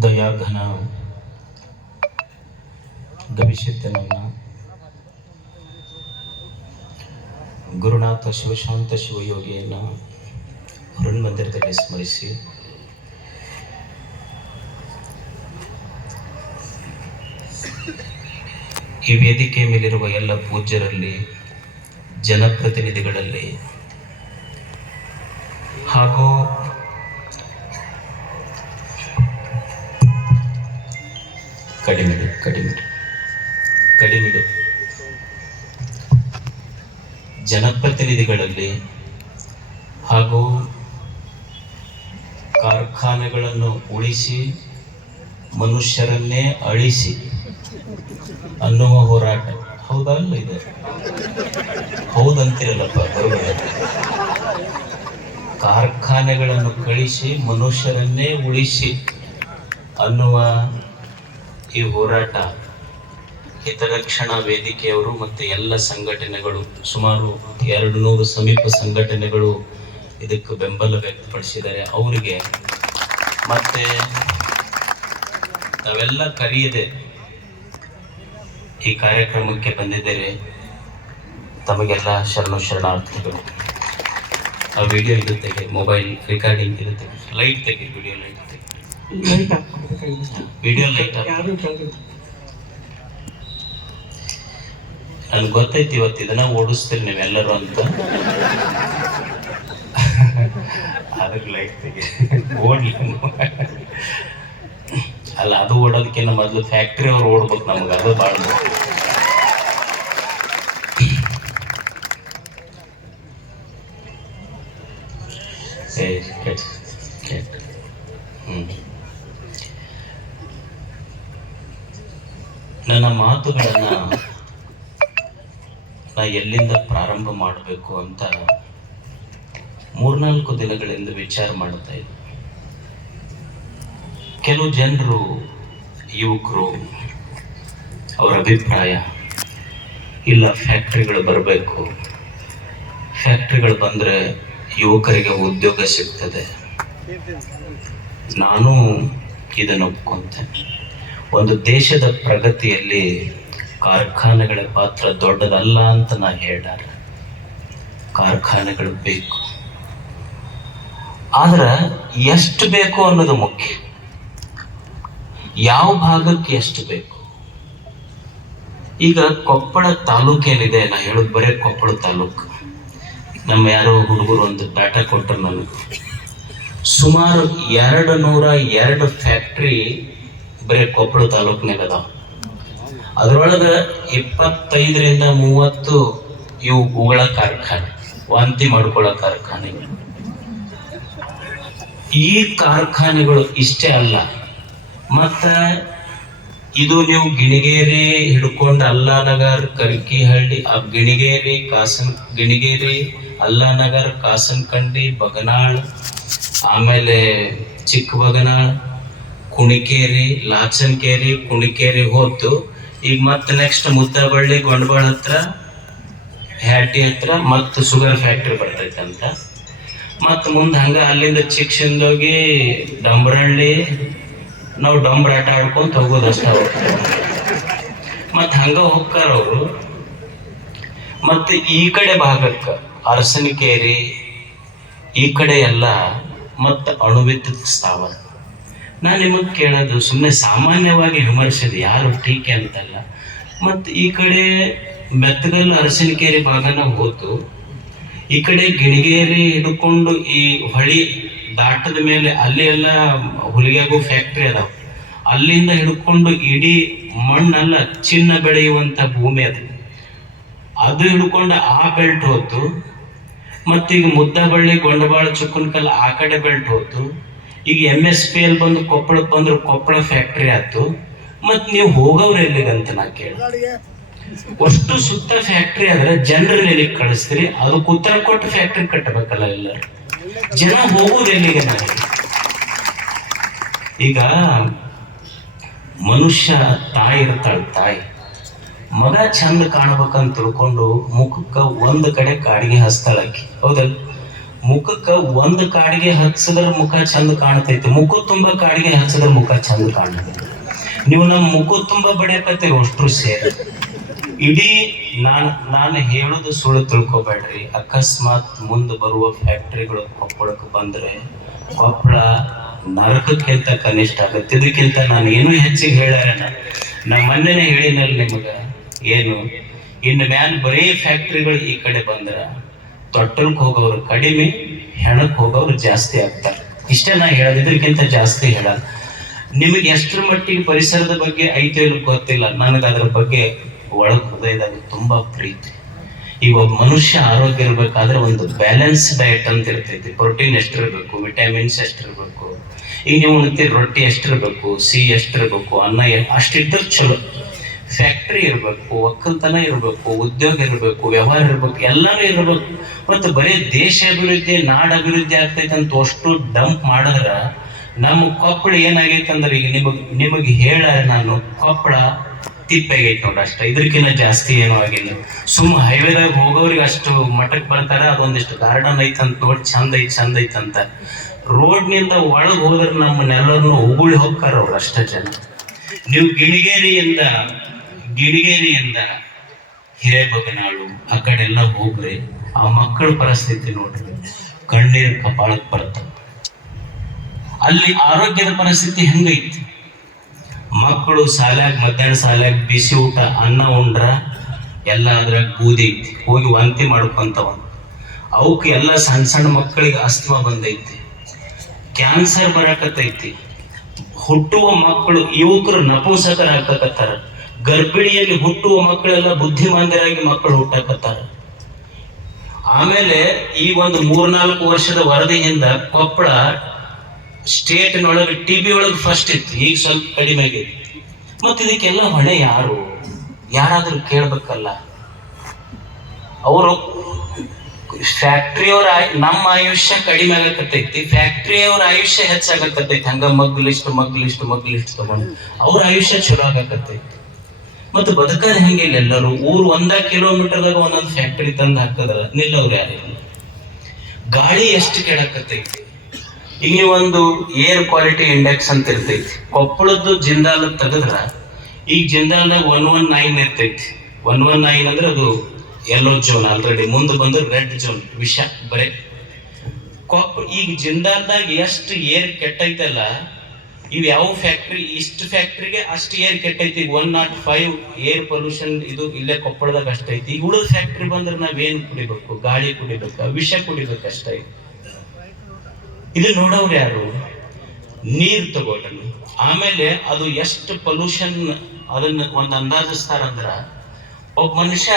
ದಯಾಘನ ಗವಿಷ್ಯತ್ಯನನ್ನ ಗುರುನಾಥ ಶಿವಶಾಂತ ಶಿವಯೋಗಿಯನ್ನು ಮಂದಿರದಲ್ಲಿ ಸ್ಮರಿಸಿ ಈ ವೇದಿಕೆ ಮೇಲಿರುವ ಎಲ್ಲ ಪೂಜ್ಯರಲ್ಲಿ, ಜನಪ್ರತಿನಿಧಿಗಳಲ್ಲಿ ಹಾಗೂ ಕಡಿಮಿಡು ಜನಪ್ರತಿನಿಧಿಗಳಲ್ಲಿ ಹಾಗೂ ಕಾರ್ಖಾನೆಗಳನ್ನು ಉಳಿಸಿ ಮನುಷ್ಯರನ್ನೇ ಅಳಿಸಿ ಅನ್ನುವ ಹೋರಾಟ. ಹೌದಾ ಅಲ್ಲ? ಇದು ಹೌದಂತಿರಲ್ಲಪ್ಪ, ಬರುವುದು. ಕಾರ್ಖಾನೆಗಳನ್ನು ಕಳಿಸಿ ಮನುಷ್ಯರನ್ನೇ ಉಳಿಸಿ ಅನ್ನುವ ಈ ಹೋರಾಟ ಹಿತರಕ್ಷಣಾ ವೇದಿಕೆಯವರು ಮತ್ತು ಎಲ್ಲ ಸಂಘಟನೆಗಳು, ಸುಮಾರು 200 ಸಮೀಪ ಸಂಘಟನೆಗಳು ಇದಕ್ಕೆ ಬೆಂಬಲ ವ್ಯಕ್ತಪಡಿಸಿದ್ದಾರೆ. ಅವರಿಗೆ ಮತ್ತೆ ತಾವೆಲ್ಲ ಕರೆಯದೆ ಈ ಕಾರ್ಯಕ್ರಮಕ್ಕೆ ಬಂದಿದ್ದಾರೆ. ತಮಗೆಲ್ಲ ಶರಣಾರ್ಥಿಗಳು. ಆ ವಿಡಿಯೋ ಇರುತ್ತೆ, ಮೊಬೈಲ್ ರೆಕಾರ್ಡಿಂಗ್ ಇರುತ್ತೆ. ಲೈಟ್ ತೆಗಿ, ವಿಡಿಯೋ ಲೈಟ್ ತೆಗಿ, ವಿಡಿಯೋ ಲೈಟ್. ನನ್ಗೆ ಗೊತ್ತೈತಿ ಇವತ್ತು ಇದನ್ನ ಓಡಿಸ್ತೀರಿ ನೀವೆಲ್ಲರೂ ಅಂತ. ಅದಕ್ಕೆ ಲೈಟ್ ತೆಗಿ, ಓಡ್ಲಿ. ಅಲ್ಲ, ಅದು ಓಡೋದಕ್ಕಿಂತ ಮೊದಲು ಫ್ಯಾಕ್ಟ್ರಿ ಅವ್ರು ಓಡ್ಬೇಕು ನಮ್ಗೆ, ಅದು ಭಾಳ. ನನ್ನ ಮಾತುಗಳನ್ನ ನಾ ಎಲ್ಲಿಂದ ಪ್ರಾರಂಭ ಮಾಡಬೇಕು ಅಂತ 3-4 ದಿನಗಳಿಂದ ವಿಚಾರ ಮಾಡ್ತಾ ಇದ್ದೆ. ಕೆಲವು ಜನರು, ಯುವಕರು, ಅವರ ಅಭಿಪ್ರಾಯ, ಇಲ್ಲ ಫ್ಯಾಕ್ಟ್ರಿಗಳು ಬರಬೇಕು, ಫ್ಯಾಕ್ಟ್ರಿಗಳು ಬಂದರೆ ಯುವಕರಿಗೆ ಉದ್ಯೋಗ ಸಿಗ್ತದೆ. ನಾನು ಇದನ್ನು ಒಪ್ಕೊಂತೇನೆ. ಒಂದು ದೇಶದ ಪ್ರಗತಿಯಲ್ಲಿ ಕಾರ್ಖಾನೆಗಳ ಪಾತ್ರ ದೊಡ್ಡದಲ್ಲ ಅಂತ ನಾ ಹೇಳಾರ. ಕಾರ್ಖಾನೆಗಳು ಬೇಕು, ಆದ್ರೆ ಎಷ್ಟು ಬೇಕು ಅನ್ನೋದು ಮುಖ್ಯ. ಯಾವ ಭಾಗಕ್ಕೆ ಎಷ್ಟು ಬೇಕು? ಈಗ ಕೊಪ್ಪಳ ತಾಲೂಕೇನಿದೆ, ನಾ ಹೇಳೋದು ಬರೀ ಕೊಪ್ಪಳ ತಾಲೂಕು. ನಮ್ಮ ಯಾರೋ ಹುಡುಗರು ಒಂದು ಡಾಟಾ ಕೊಟ್ಟರು ನನಗೆ. ಸುಮಾರು 202 ಫ್ಯಾಕ್ಟ್ರಿ ಬರೀ ಕೊಪ್ಪಳ ತಾಲೂಕಿನಾಗ ಅದಾವ. ಅದರೊಳಗೆ 25-30 ಇವು ಉಗುಳ ಕಾರ್ಖಾನೆ, ವಾಂತಿ ಮಾಡ್ಕೊಳ್ಳೋ ಕಾರ್ಖಾನೆಗಳು. ಈ ಕಾರ್ಖಾನೆಗಳು ಇಷ್ಟೇ ಅಲ್ಲ, ಮತ್ತ ಇದು ನೀವು ಗಿಣಿಗೇರಿ ಹಿಡ್ಕೊಂಡು ಅಲ್ಲಾನಗರ್, ಕರ್ಕಿಹಳ್ಳಿ, ಗಿಣಿಗೇರಿ, ಅಲ್ಲಾನಗರ್, ಕಾಸನಕಂಡಿ, ಬಗನಾಳ್, ಆಮೇಲೆ ಚಿಕ್ಕಬಗನಾಳ್, ಕುಣಿಕೇರಿ, ಲಾಚನಕೇರಿ, ಕುಣಿಕೇರಿ ಹೋತು. ಈಗ ಮತ್ತೆ ನೆಕ್ಸ್ಟ್ ಮುದ್ದಬಳ್ಳಿ, ಗೊಂಡಬಾಳ ಹತ್ರ, ಹ್ಯಾಟಿ ಹತ್ರ ಮತ್ತೆ ಶುಗರ್ ಫ್ಯಾಕ್ಟ್ರಿ ಬರ್ತೈತೆ ಅಂತ. ಮತ್ತು ಮುಂದೆ ಹಂಗೆ ಅಲ್ಲಿಂದ ಚಿಕ್ಕಶಿಂದೋಗಿ ಡಂಬ್ರಹಳ್ಳಿ, ನಾವು ಡಂಬ್ರ ಆಟ ಆಡ್ಕೊಂತ ಹೋಗೋದು ಅಷ್ಟ ಹೋಗ್ತೇವೆ. ಮತ್ತು ಹಂಗೆ ಹೋಗ್ತಾರ ಅವರು. ಮತ್ತು ಈ ಕಡೆ ಭಾಗಕ್ಕೆ ಅರಸನಕೇರಿ, ಈ ಕಡೆ ಎಲ್ಲ ಮತ್ತು ಅಣುವಿದ್ಯುತ್ ಸ್ಥಾವರ. ನಾನು ನಿಮಗೆ ಕೇಳೋದು, ಸುಮ್ಮನೆ ಸಾಮಾನ್ಯವಾಗಿ ವಿಮರ್ಶಿದೆ, ಯಾರು ಟೀಕೆ ಅಂತಲ್ಲ. ಮತ್ತು ಈ ಕಡೆ ಬೆತ್ತಗಲ್ಲು, ಅರಸನಕೇರಿ ಭಾಗನ ಹೋತು. ಈ ಕಡೆ ಗಿಣಿಗೇರಿ ಹಿಡ್ಕೊಂಡು ಈ ಹೊಳಿ ದಾಟದ ಮೇಲೆ ಅಲ್ಲಿ ಎಲ್ಲ ಹುಲಿಗೆಗೂ ಫ್ಯಾಕ್ಟ್ರಿ ಅದಾವ. ಅಲ್ಲಿಂದ ಹಿಡ್ಕೊಂಡು ಇಡೀ ಮಣ್ಣಲ್ಲ, ಚಿನ್ನ ಬೆಳೆಯುವಂಥ ಭೂಮಿ ಅದು ಹಿಡ್ಕೊಂಡು ಆ ಬೆಲ್ಟ್ ಹೋತು. ಮತ್ತೀಗ ಮುದ್ದಬಳ್ಳಿ, ಗೊಂಡಬಾಳ, ಚುಕ್ಕನಕಲ್ ಆ ಕಡೆ ಬೆಲ್ಟ್ ಹೋತು. ಈಗ MSPL ಬಂದು ಕೊಪ್ಪಳಕ್ಕೆ ಬಂದ್ರು, ಕೊಪ್ಪಳ ಫ್ಯಾಕ್ಟ್ರಿ ಆಯ್ತು. ಮತ್ತು ನೀವು ಹೋಗೋರು ಎಲ್ಲಿಗಂತ ನಾ ಕೇಳಿ. ಅಷ್ಟು ಸುತ್ತ ಫ್ಯಾಕ್ಟ್ರಿ ಆದ್ರೆ ಜನರನ್ನ ಎಲ್ಲಿಗೆ ಕಳಿಸ್ತೀರಿ? ಅದಕ್ಕೆ ಉತ್ತರ ಕೊಟ್ಟು ಫ್ಯಾಕ್ಟ್ರಿ ಕಟ್ಟಬೇಕಲ್ಲ ಎಲ್ಲರೂ. ಜನ ಹೋಗೋದು ಎಲ್ಲಿಗೆ? ನನಗೆ ಈಗ ಮನುಷ್ಯ ತಾಯಿ ಇರ್ತಾಳೆ, ತಾಯಿ ಮಗ ಚಂದ ಕಾಣ್ಬೇಕಂತ ತಿಳ್ಕೊಂಡು ಮುಖಕ್ಕೆ ಒಂದು ಕಡೆ ಕಾಡಿಗೆ ಹಸ್ತಾಳಕ್ಕಿ, ಹೌದಲ್ಲ? ಮುಖಕ್ಕೆ ಒಂದು ಕಾಡಿಗೆ ಹಚ್ಚಿದ್ರ ಮುಖ ಚಂದ ಕಾಣ್ತೈತಿ, ಮುಖ ತುಂಬ ಕಾಡಿಗೆ ಹಚ್ಚಿದ್ರ ಮುಖ ಚಂದ ಕಾಣ್ತೈತಿ. ನೀವು ನಮ್ಮ ಮುಖ ತುಂಬ ಬಡಿಯಕತ್ತೀರಿ ಅಷ್ಟ್ರು ಸೇರಿ. ಇಡೀ ನಾನು ಹೇಳೋದು ಸುಳ್ಳು ತಿಳ್ಕೊಬೇಡ್ರಿ. ಅಕಸ್ಮಾತ್ ಮುಂದೆ ಬರುವ ಫ್ಯಾಕ್ಟ್ರಿಗಳು ಕೊಪ್ಪಳಕ್ಕೆ ಬಂದ್ರೆ ಕೊಪ್ಪಳ ನರಕಕ್ಕಿಂತ ಕನಿಷ್ಠ ಆಗುತ್ತೆ. ಇದಕ್ಕಿಂತ ನಾನು ಏನೂ ಹೆಚ್ಚಿಗೆ ಹೇಳ್ಯಾರ. ನಮ್ಮ ಮೊನ್ನೆನೇ ಹೇಳಿನಲ್ಲಿ ನಿಮಗೆ ಏನು, ಇನ್ನು ಮ್ಯಾನ್ ಬರೀ ಫ್ಯಾಕ್ಟ್ರಿಗಳು ಈ ಕಡೆ ಬಂದ್ರ ತೊಟ್ಟಲ್ಕ್ ಹೋಗೋರು ಕಡಿಮೆ, ಹೆಣಕ್ಕೆ ಹೋಗೋರು ಜಾಸ್ತಿ ಆಗ್ತಾರೆ. ಇಷ್ಟೇ ನಾ ಹೇಳೋದು, ಇದಕ್ಕಿಂತ ಜಾಸ್ತಿ ಹೇಳೋದು. ನಿಮಗೆ ಎಷ್ಟರ ಮಟ್ಟಿಗೆ ಪರಿಸರದ ಬಗ್ಗೆ ಐತೆ ಇಲ್ಲ ಗೊತ್ತಿಲ್ಲ, ನನಗೆ ಅದ್ರ ಬಗ್ಗೆ ಒಳಗೆ ಹೃದಯದಾಗ ತುಂಬಾ ಪ್ರೀತಿ. ಈಗ ಒಬ್ಬ ಮನುಷ್ಯ ಆರೋಗ್ಯ ಇರ್ಬೇಕಾದ್ರೆ ಒಂದು ಬ್ಯಾಲೆನ್ಸ್ ಡಯಟ್ ಅಂತ ಇರ್ತೈತಿ. ಪ್ರೋಟೀನ್ ಎಷ್ಟಿರ್ಬೇಕು, ವಿಟಮಿನ್ಸ್ ಎಷ್ಟಿರ್ಬೇಕು, ಈಗ ನೀವು ಉಣ್ತೀರಿ ರೊಟ್ಟಿ ಎಷ್ಟಿರ್ಬೇಕು, ಸಿಹಿ ಎಷ್ಟಿರ್ಬೇಕು, ಅನ್ನ ಅಷ್ಟಿದ್ರೆ ಚಲೋ. ಫ್ಯಾಕ್ಟ್ರಿ ಇರಬೇಕು, ಒಕ್ಕಲ್ತನ ಇರಬೇಕು, ಉದ್ಯೋಗ ಇರಬೇಕು, ವ್ಯವಹಾರ ಇರಬೇಕು, ಎಲ್ಲರೂ ಇರಬೇಕು. ಮತ್ತು ಬರೀ ದೇಶ ಅಭಿವೃದ್ಧಿ, ನಾಡು ಅಭಿವೃದ್ಧಿ ಆಗ್ತೈತೆ ಅಂತ ಅಷ್ಟು ಡಂಪ್ ಮಾಡಿದ್ರ ನಮ್ಮ ಕೊಪ್ಪಳ ಏನಾಗೈತೆ ಅಂದ್ರೆ, ಈಗ ನಿಮಗೆ ಹೇಳ ನಾನು ಕೊಪ್ಪಳ ತಿಪ್ಪಾಗೈತೆ ನೋಡಿ ಅಷ್ಟ, ಇದಕ್ಕಿಂತ ಜಾಸ್ತಿ ಏನೂ ಆಗಿಲ್ಲ. ಸುಮ್ಮ ಹೈವೇದಾಗ ಹೋಗೋರಿಗೆ ಅಷ್ಟು ಮಠಕ್ಕೆ ಬರ್ತಾರ, ಅದೊಂದಿಷ್ಟು ಗಾರ್ಡನ್ ಐತಂತ ನೋಡಿ ಚಂದ ಐತ್ ಅಂತ. ರೋಡ್ನಿಂದ ಒಳಗೆ ಹೋದ್ರೆ ನಮ್ಮನ್ನೆಲ್ಲರನ್ನು ಉಗುಳಿ ಹೋಗ್ತಾರ ಅವ್ರು ಅಷ್ಟ ಜನ. ನೀವು ಗಿಣಿಗೇರಿಯಿಂದ ಹಿರೇಬಗನಾಳು ಆ ಕಡೆ ಎಲ್ಲ ಹೋಗ್ರಿ, ಆ ಮಕ್ಕಳ ಪರಿಸ್ಥಿತಿ ನೋಡ್ರಿ, ಕಣ್ಣೀರು ಕಪಾಳಕ್ಕೆ ಬರ್ತಾವ. ಅಲ್ಲಿ ಆರೋಗ್ಯದ ಪರಿಸ್ಥಿತಿ ಹೆಂಗೈತಿ? ಮಕ್ಕಳು ಶಾಲ್ಯಾಗ ಮಧ್ಯಾಹ್ನ ಶಾಲ್ಯಾಗ ಬಿಸಿ ಊಟ ಅನ್ನ ಉಂಡ್ರ ಎಲ್ಲ ಅದ್ರಾಗ ಬೂದಿ ಐತಿ, ಹೋಗಿ ವಾಂತಿ ಮಾಡ್ಕೊಂತವ. ಅವಕ್ಕೆ ಎಲ್ಲ ಸಣ್ಣ ಸಣ್ಣ ಮಕ್ಕಳಿಗೆ ಅಸ್ತಮಾ ಬಂದೈತಿ, ಕ್ಯಾನ್ಸರ್ ಬರಾಕತ್ತೈತಿ. ಹುಟ್ಟುವ ಮಕ್ಕಳು ಯುವಕರು ನಪುಂಸಕರ ಹಾಕಕತ್ತಾರ. ಗರ್ಭಿಣಿಯಲ್ಲಿ ಹುಟ್ಟುವ ಮಕ್ಕಳೆಲ್ಲ ಬುದ್ಧಿಮಾಂದ್ಯರಾಗಿ ಮಕ್ಕಳು ಹುಟ್ಟಾಕತ್ತಾರ. ಆಮೇಲೆ ಈ ಒಂದು 3-4 ವರ್ಷದ ವರದಿಯಿಂದ ಕೊಪ್ಪಳ ಸ್ಟೇಟ್ನೊಳಗೆ TB ಒಳಗೆ ಫಸ್ಟ್ ಇತ್ತು, ಈಗ ಸ್ವಲ್ಪ ಕಡಿಮೆ ಆಗೈತಿ. ಮತ್ತೆ ಇದಕ್ಕೆಲ್ಲ ಹೊಣೆ ಯಾರು? ಯಾರಾದ್ರೂ ಕೇಳ್ಬೇಕಲ್ಲ. ಅವರು ಫ್ಯಾಕ್ಟ್ರಿಯವ್ರ ನಮ್ಮ ಆಯುಷ್ಯ ಕಡಿಮೆ ಆಗಕತ್ತೈತಿ, ಫ್ಯಾಕ್ಟ್ರಿಯವ್ರ ಆಯುಷ್ಯ ಹೆಚ್ಚಾಗಕತ್ತೈತಿ. ಹಂಗ ಮಗ್ಲಿಷ್ಟು ತಗೊಂಡು ಅವ್ರ ಆಯುಷ್ಯ ಚಲೋ ಆಗಕತ್ತೈತಿ. ಮತ್ತೆ ಬದುಕದ ಹೆಂಗಿಲ್ಲ, ಎಲ್ಲರೂ ಊರು 1 ಕಿಲೋಮೀಟರ್ದಾಗ ಒಂದೊಂದು ಫ್ಯಾಕ್ಟ್ರಿ ತಂದು ಹಾಕದ್ರ ನಿಲ್ಲವ್ರು ಯಾರಿಲ್ಲ. ಗಾಳಿ ಎಷ್ಟು ಕೆಡಕತ್ತೈತಿ. ಈಗ ಒಂದು ಏರ್ ಕ್ವಾಲಿಟಿ ಇಂಡೆಕ್ಸ್ ಅಂತ ಇರ್ತೈತಿ. ಕೊಪ್ಪಳದ್ದು ಜಿಂದಾಲ್ ತೆಗೆದ್ರ ಈಗ ಜಿಂದಾಲ್ದಾಗ 119 ಇರ್ತೈತಿ. 119 ಅಂದ್ರೆ ಅದು ಯೆಲ್ಲೋ ಝೋನ್, ಆಲ್ರೆಡಿ ಮುಂದೆ ಬಂದ್ರೆ ರೆಡ್ ಝೋನ್, ವಿಷ ಬರೇ. ಈಗ ಜಿಂದಾಲ್ದಾಗ ಎಷ್ಟು ಏರ್ ಕೆಟ್ಟೈತಲ್ಲ, ಇವು ಯಾವ ಫ್ಯಾಕ್ಟ್ರಿ, ಇಷ್ಟು ಫ್ಯಾಕ್ಟ್ರಿಗೆ ಅಷ್ಟು ಏರ್ ಕೆಟ್ಟೈತಿ. 105 ಏರ್ ಪೊಲ್ಯೂಷನ್ ಇದು ಇಲ್ಲೇ ಕೊಪ್ಪಳದಾಗ ಅಷ್ಟೈತಿ. ಈಗ ಉಳಿದ ಫ್ಯಾಕ್ಟ್ರಿ ಬಂದ್ರೆ ನಾವೇನ್ ಕುಡಿಬೇಕು? ಗಾಳಿ ಕುಡಿಬೇಕ, ವಿಷ ಕುಡಿಬೇಕು ಅಷ್ಟೇ. ಇದು ನೋಡವ್ರು ಯಾರು? ನೀರ್ ತಗೊಳ್ರಿ. ಆಮೇಲೆ ಅದು ಎಷ್ಟು ಪೊಲ್ಯೂಷನ್ ಅದನ್ನ ಒಂದು ಅಂದಾಜಿಸ್ತಾರಂದ್ರ, ಒಬ್ಬ ಮನುಷ್ಯ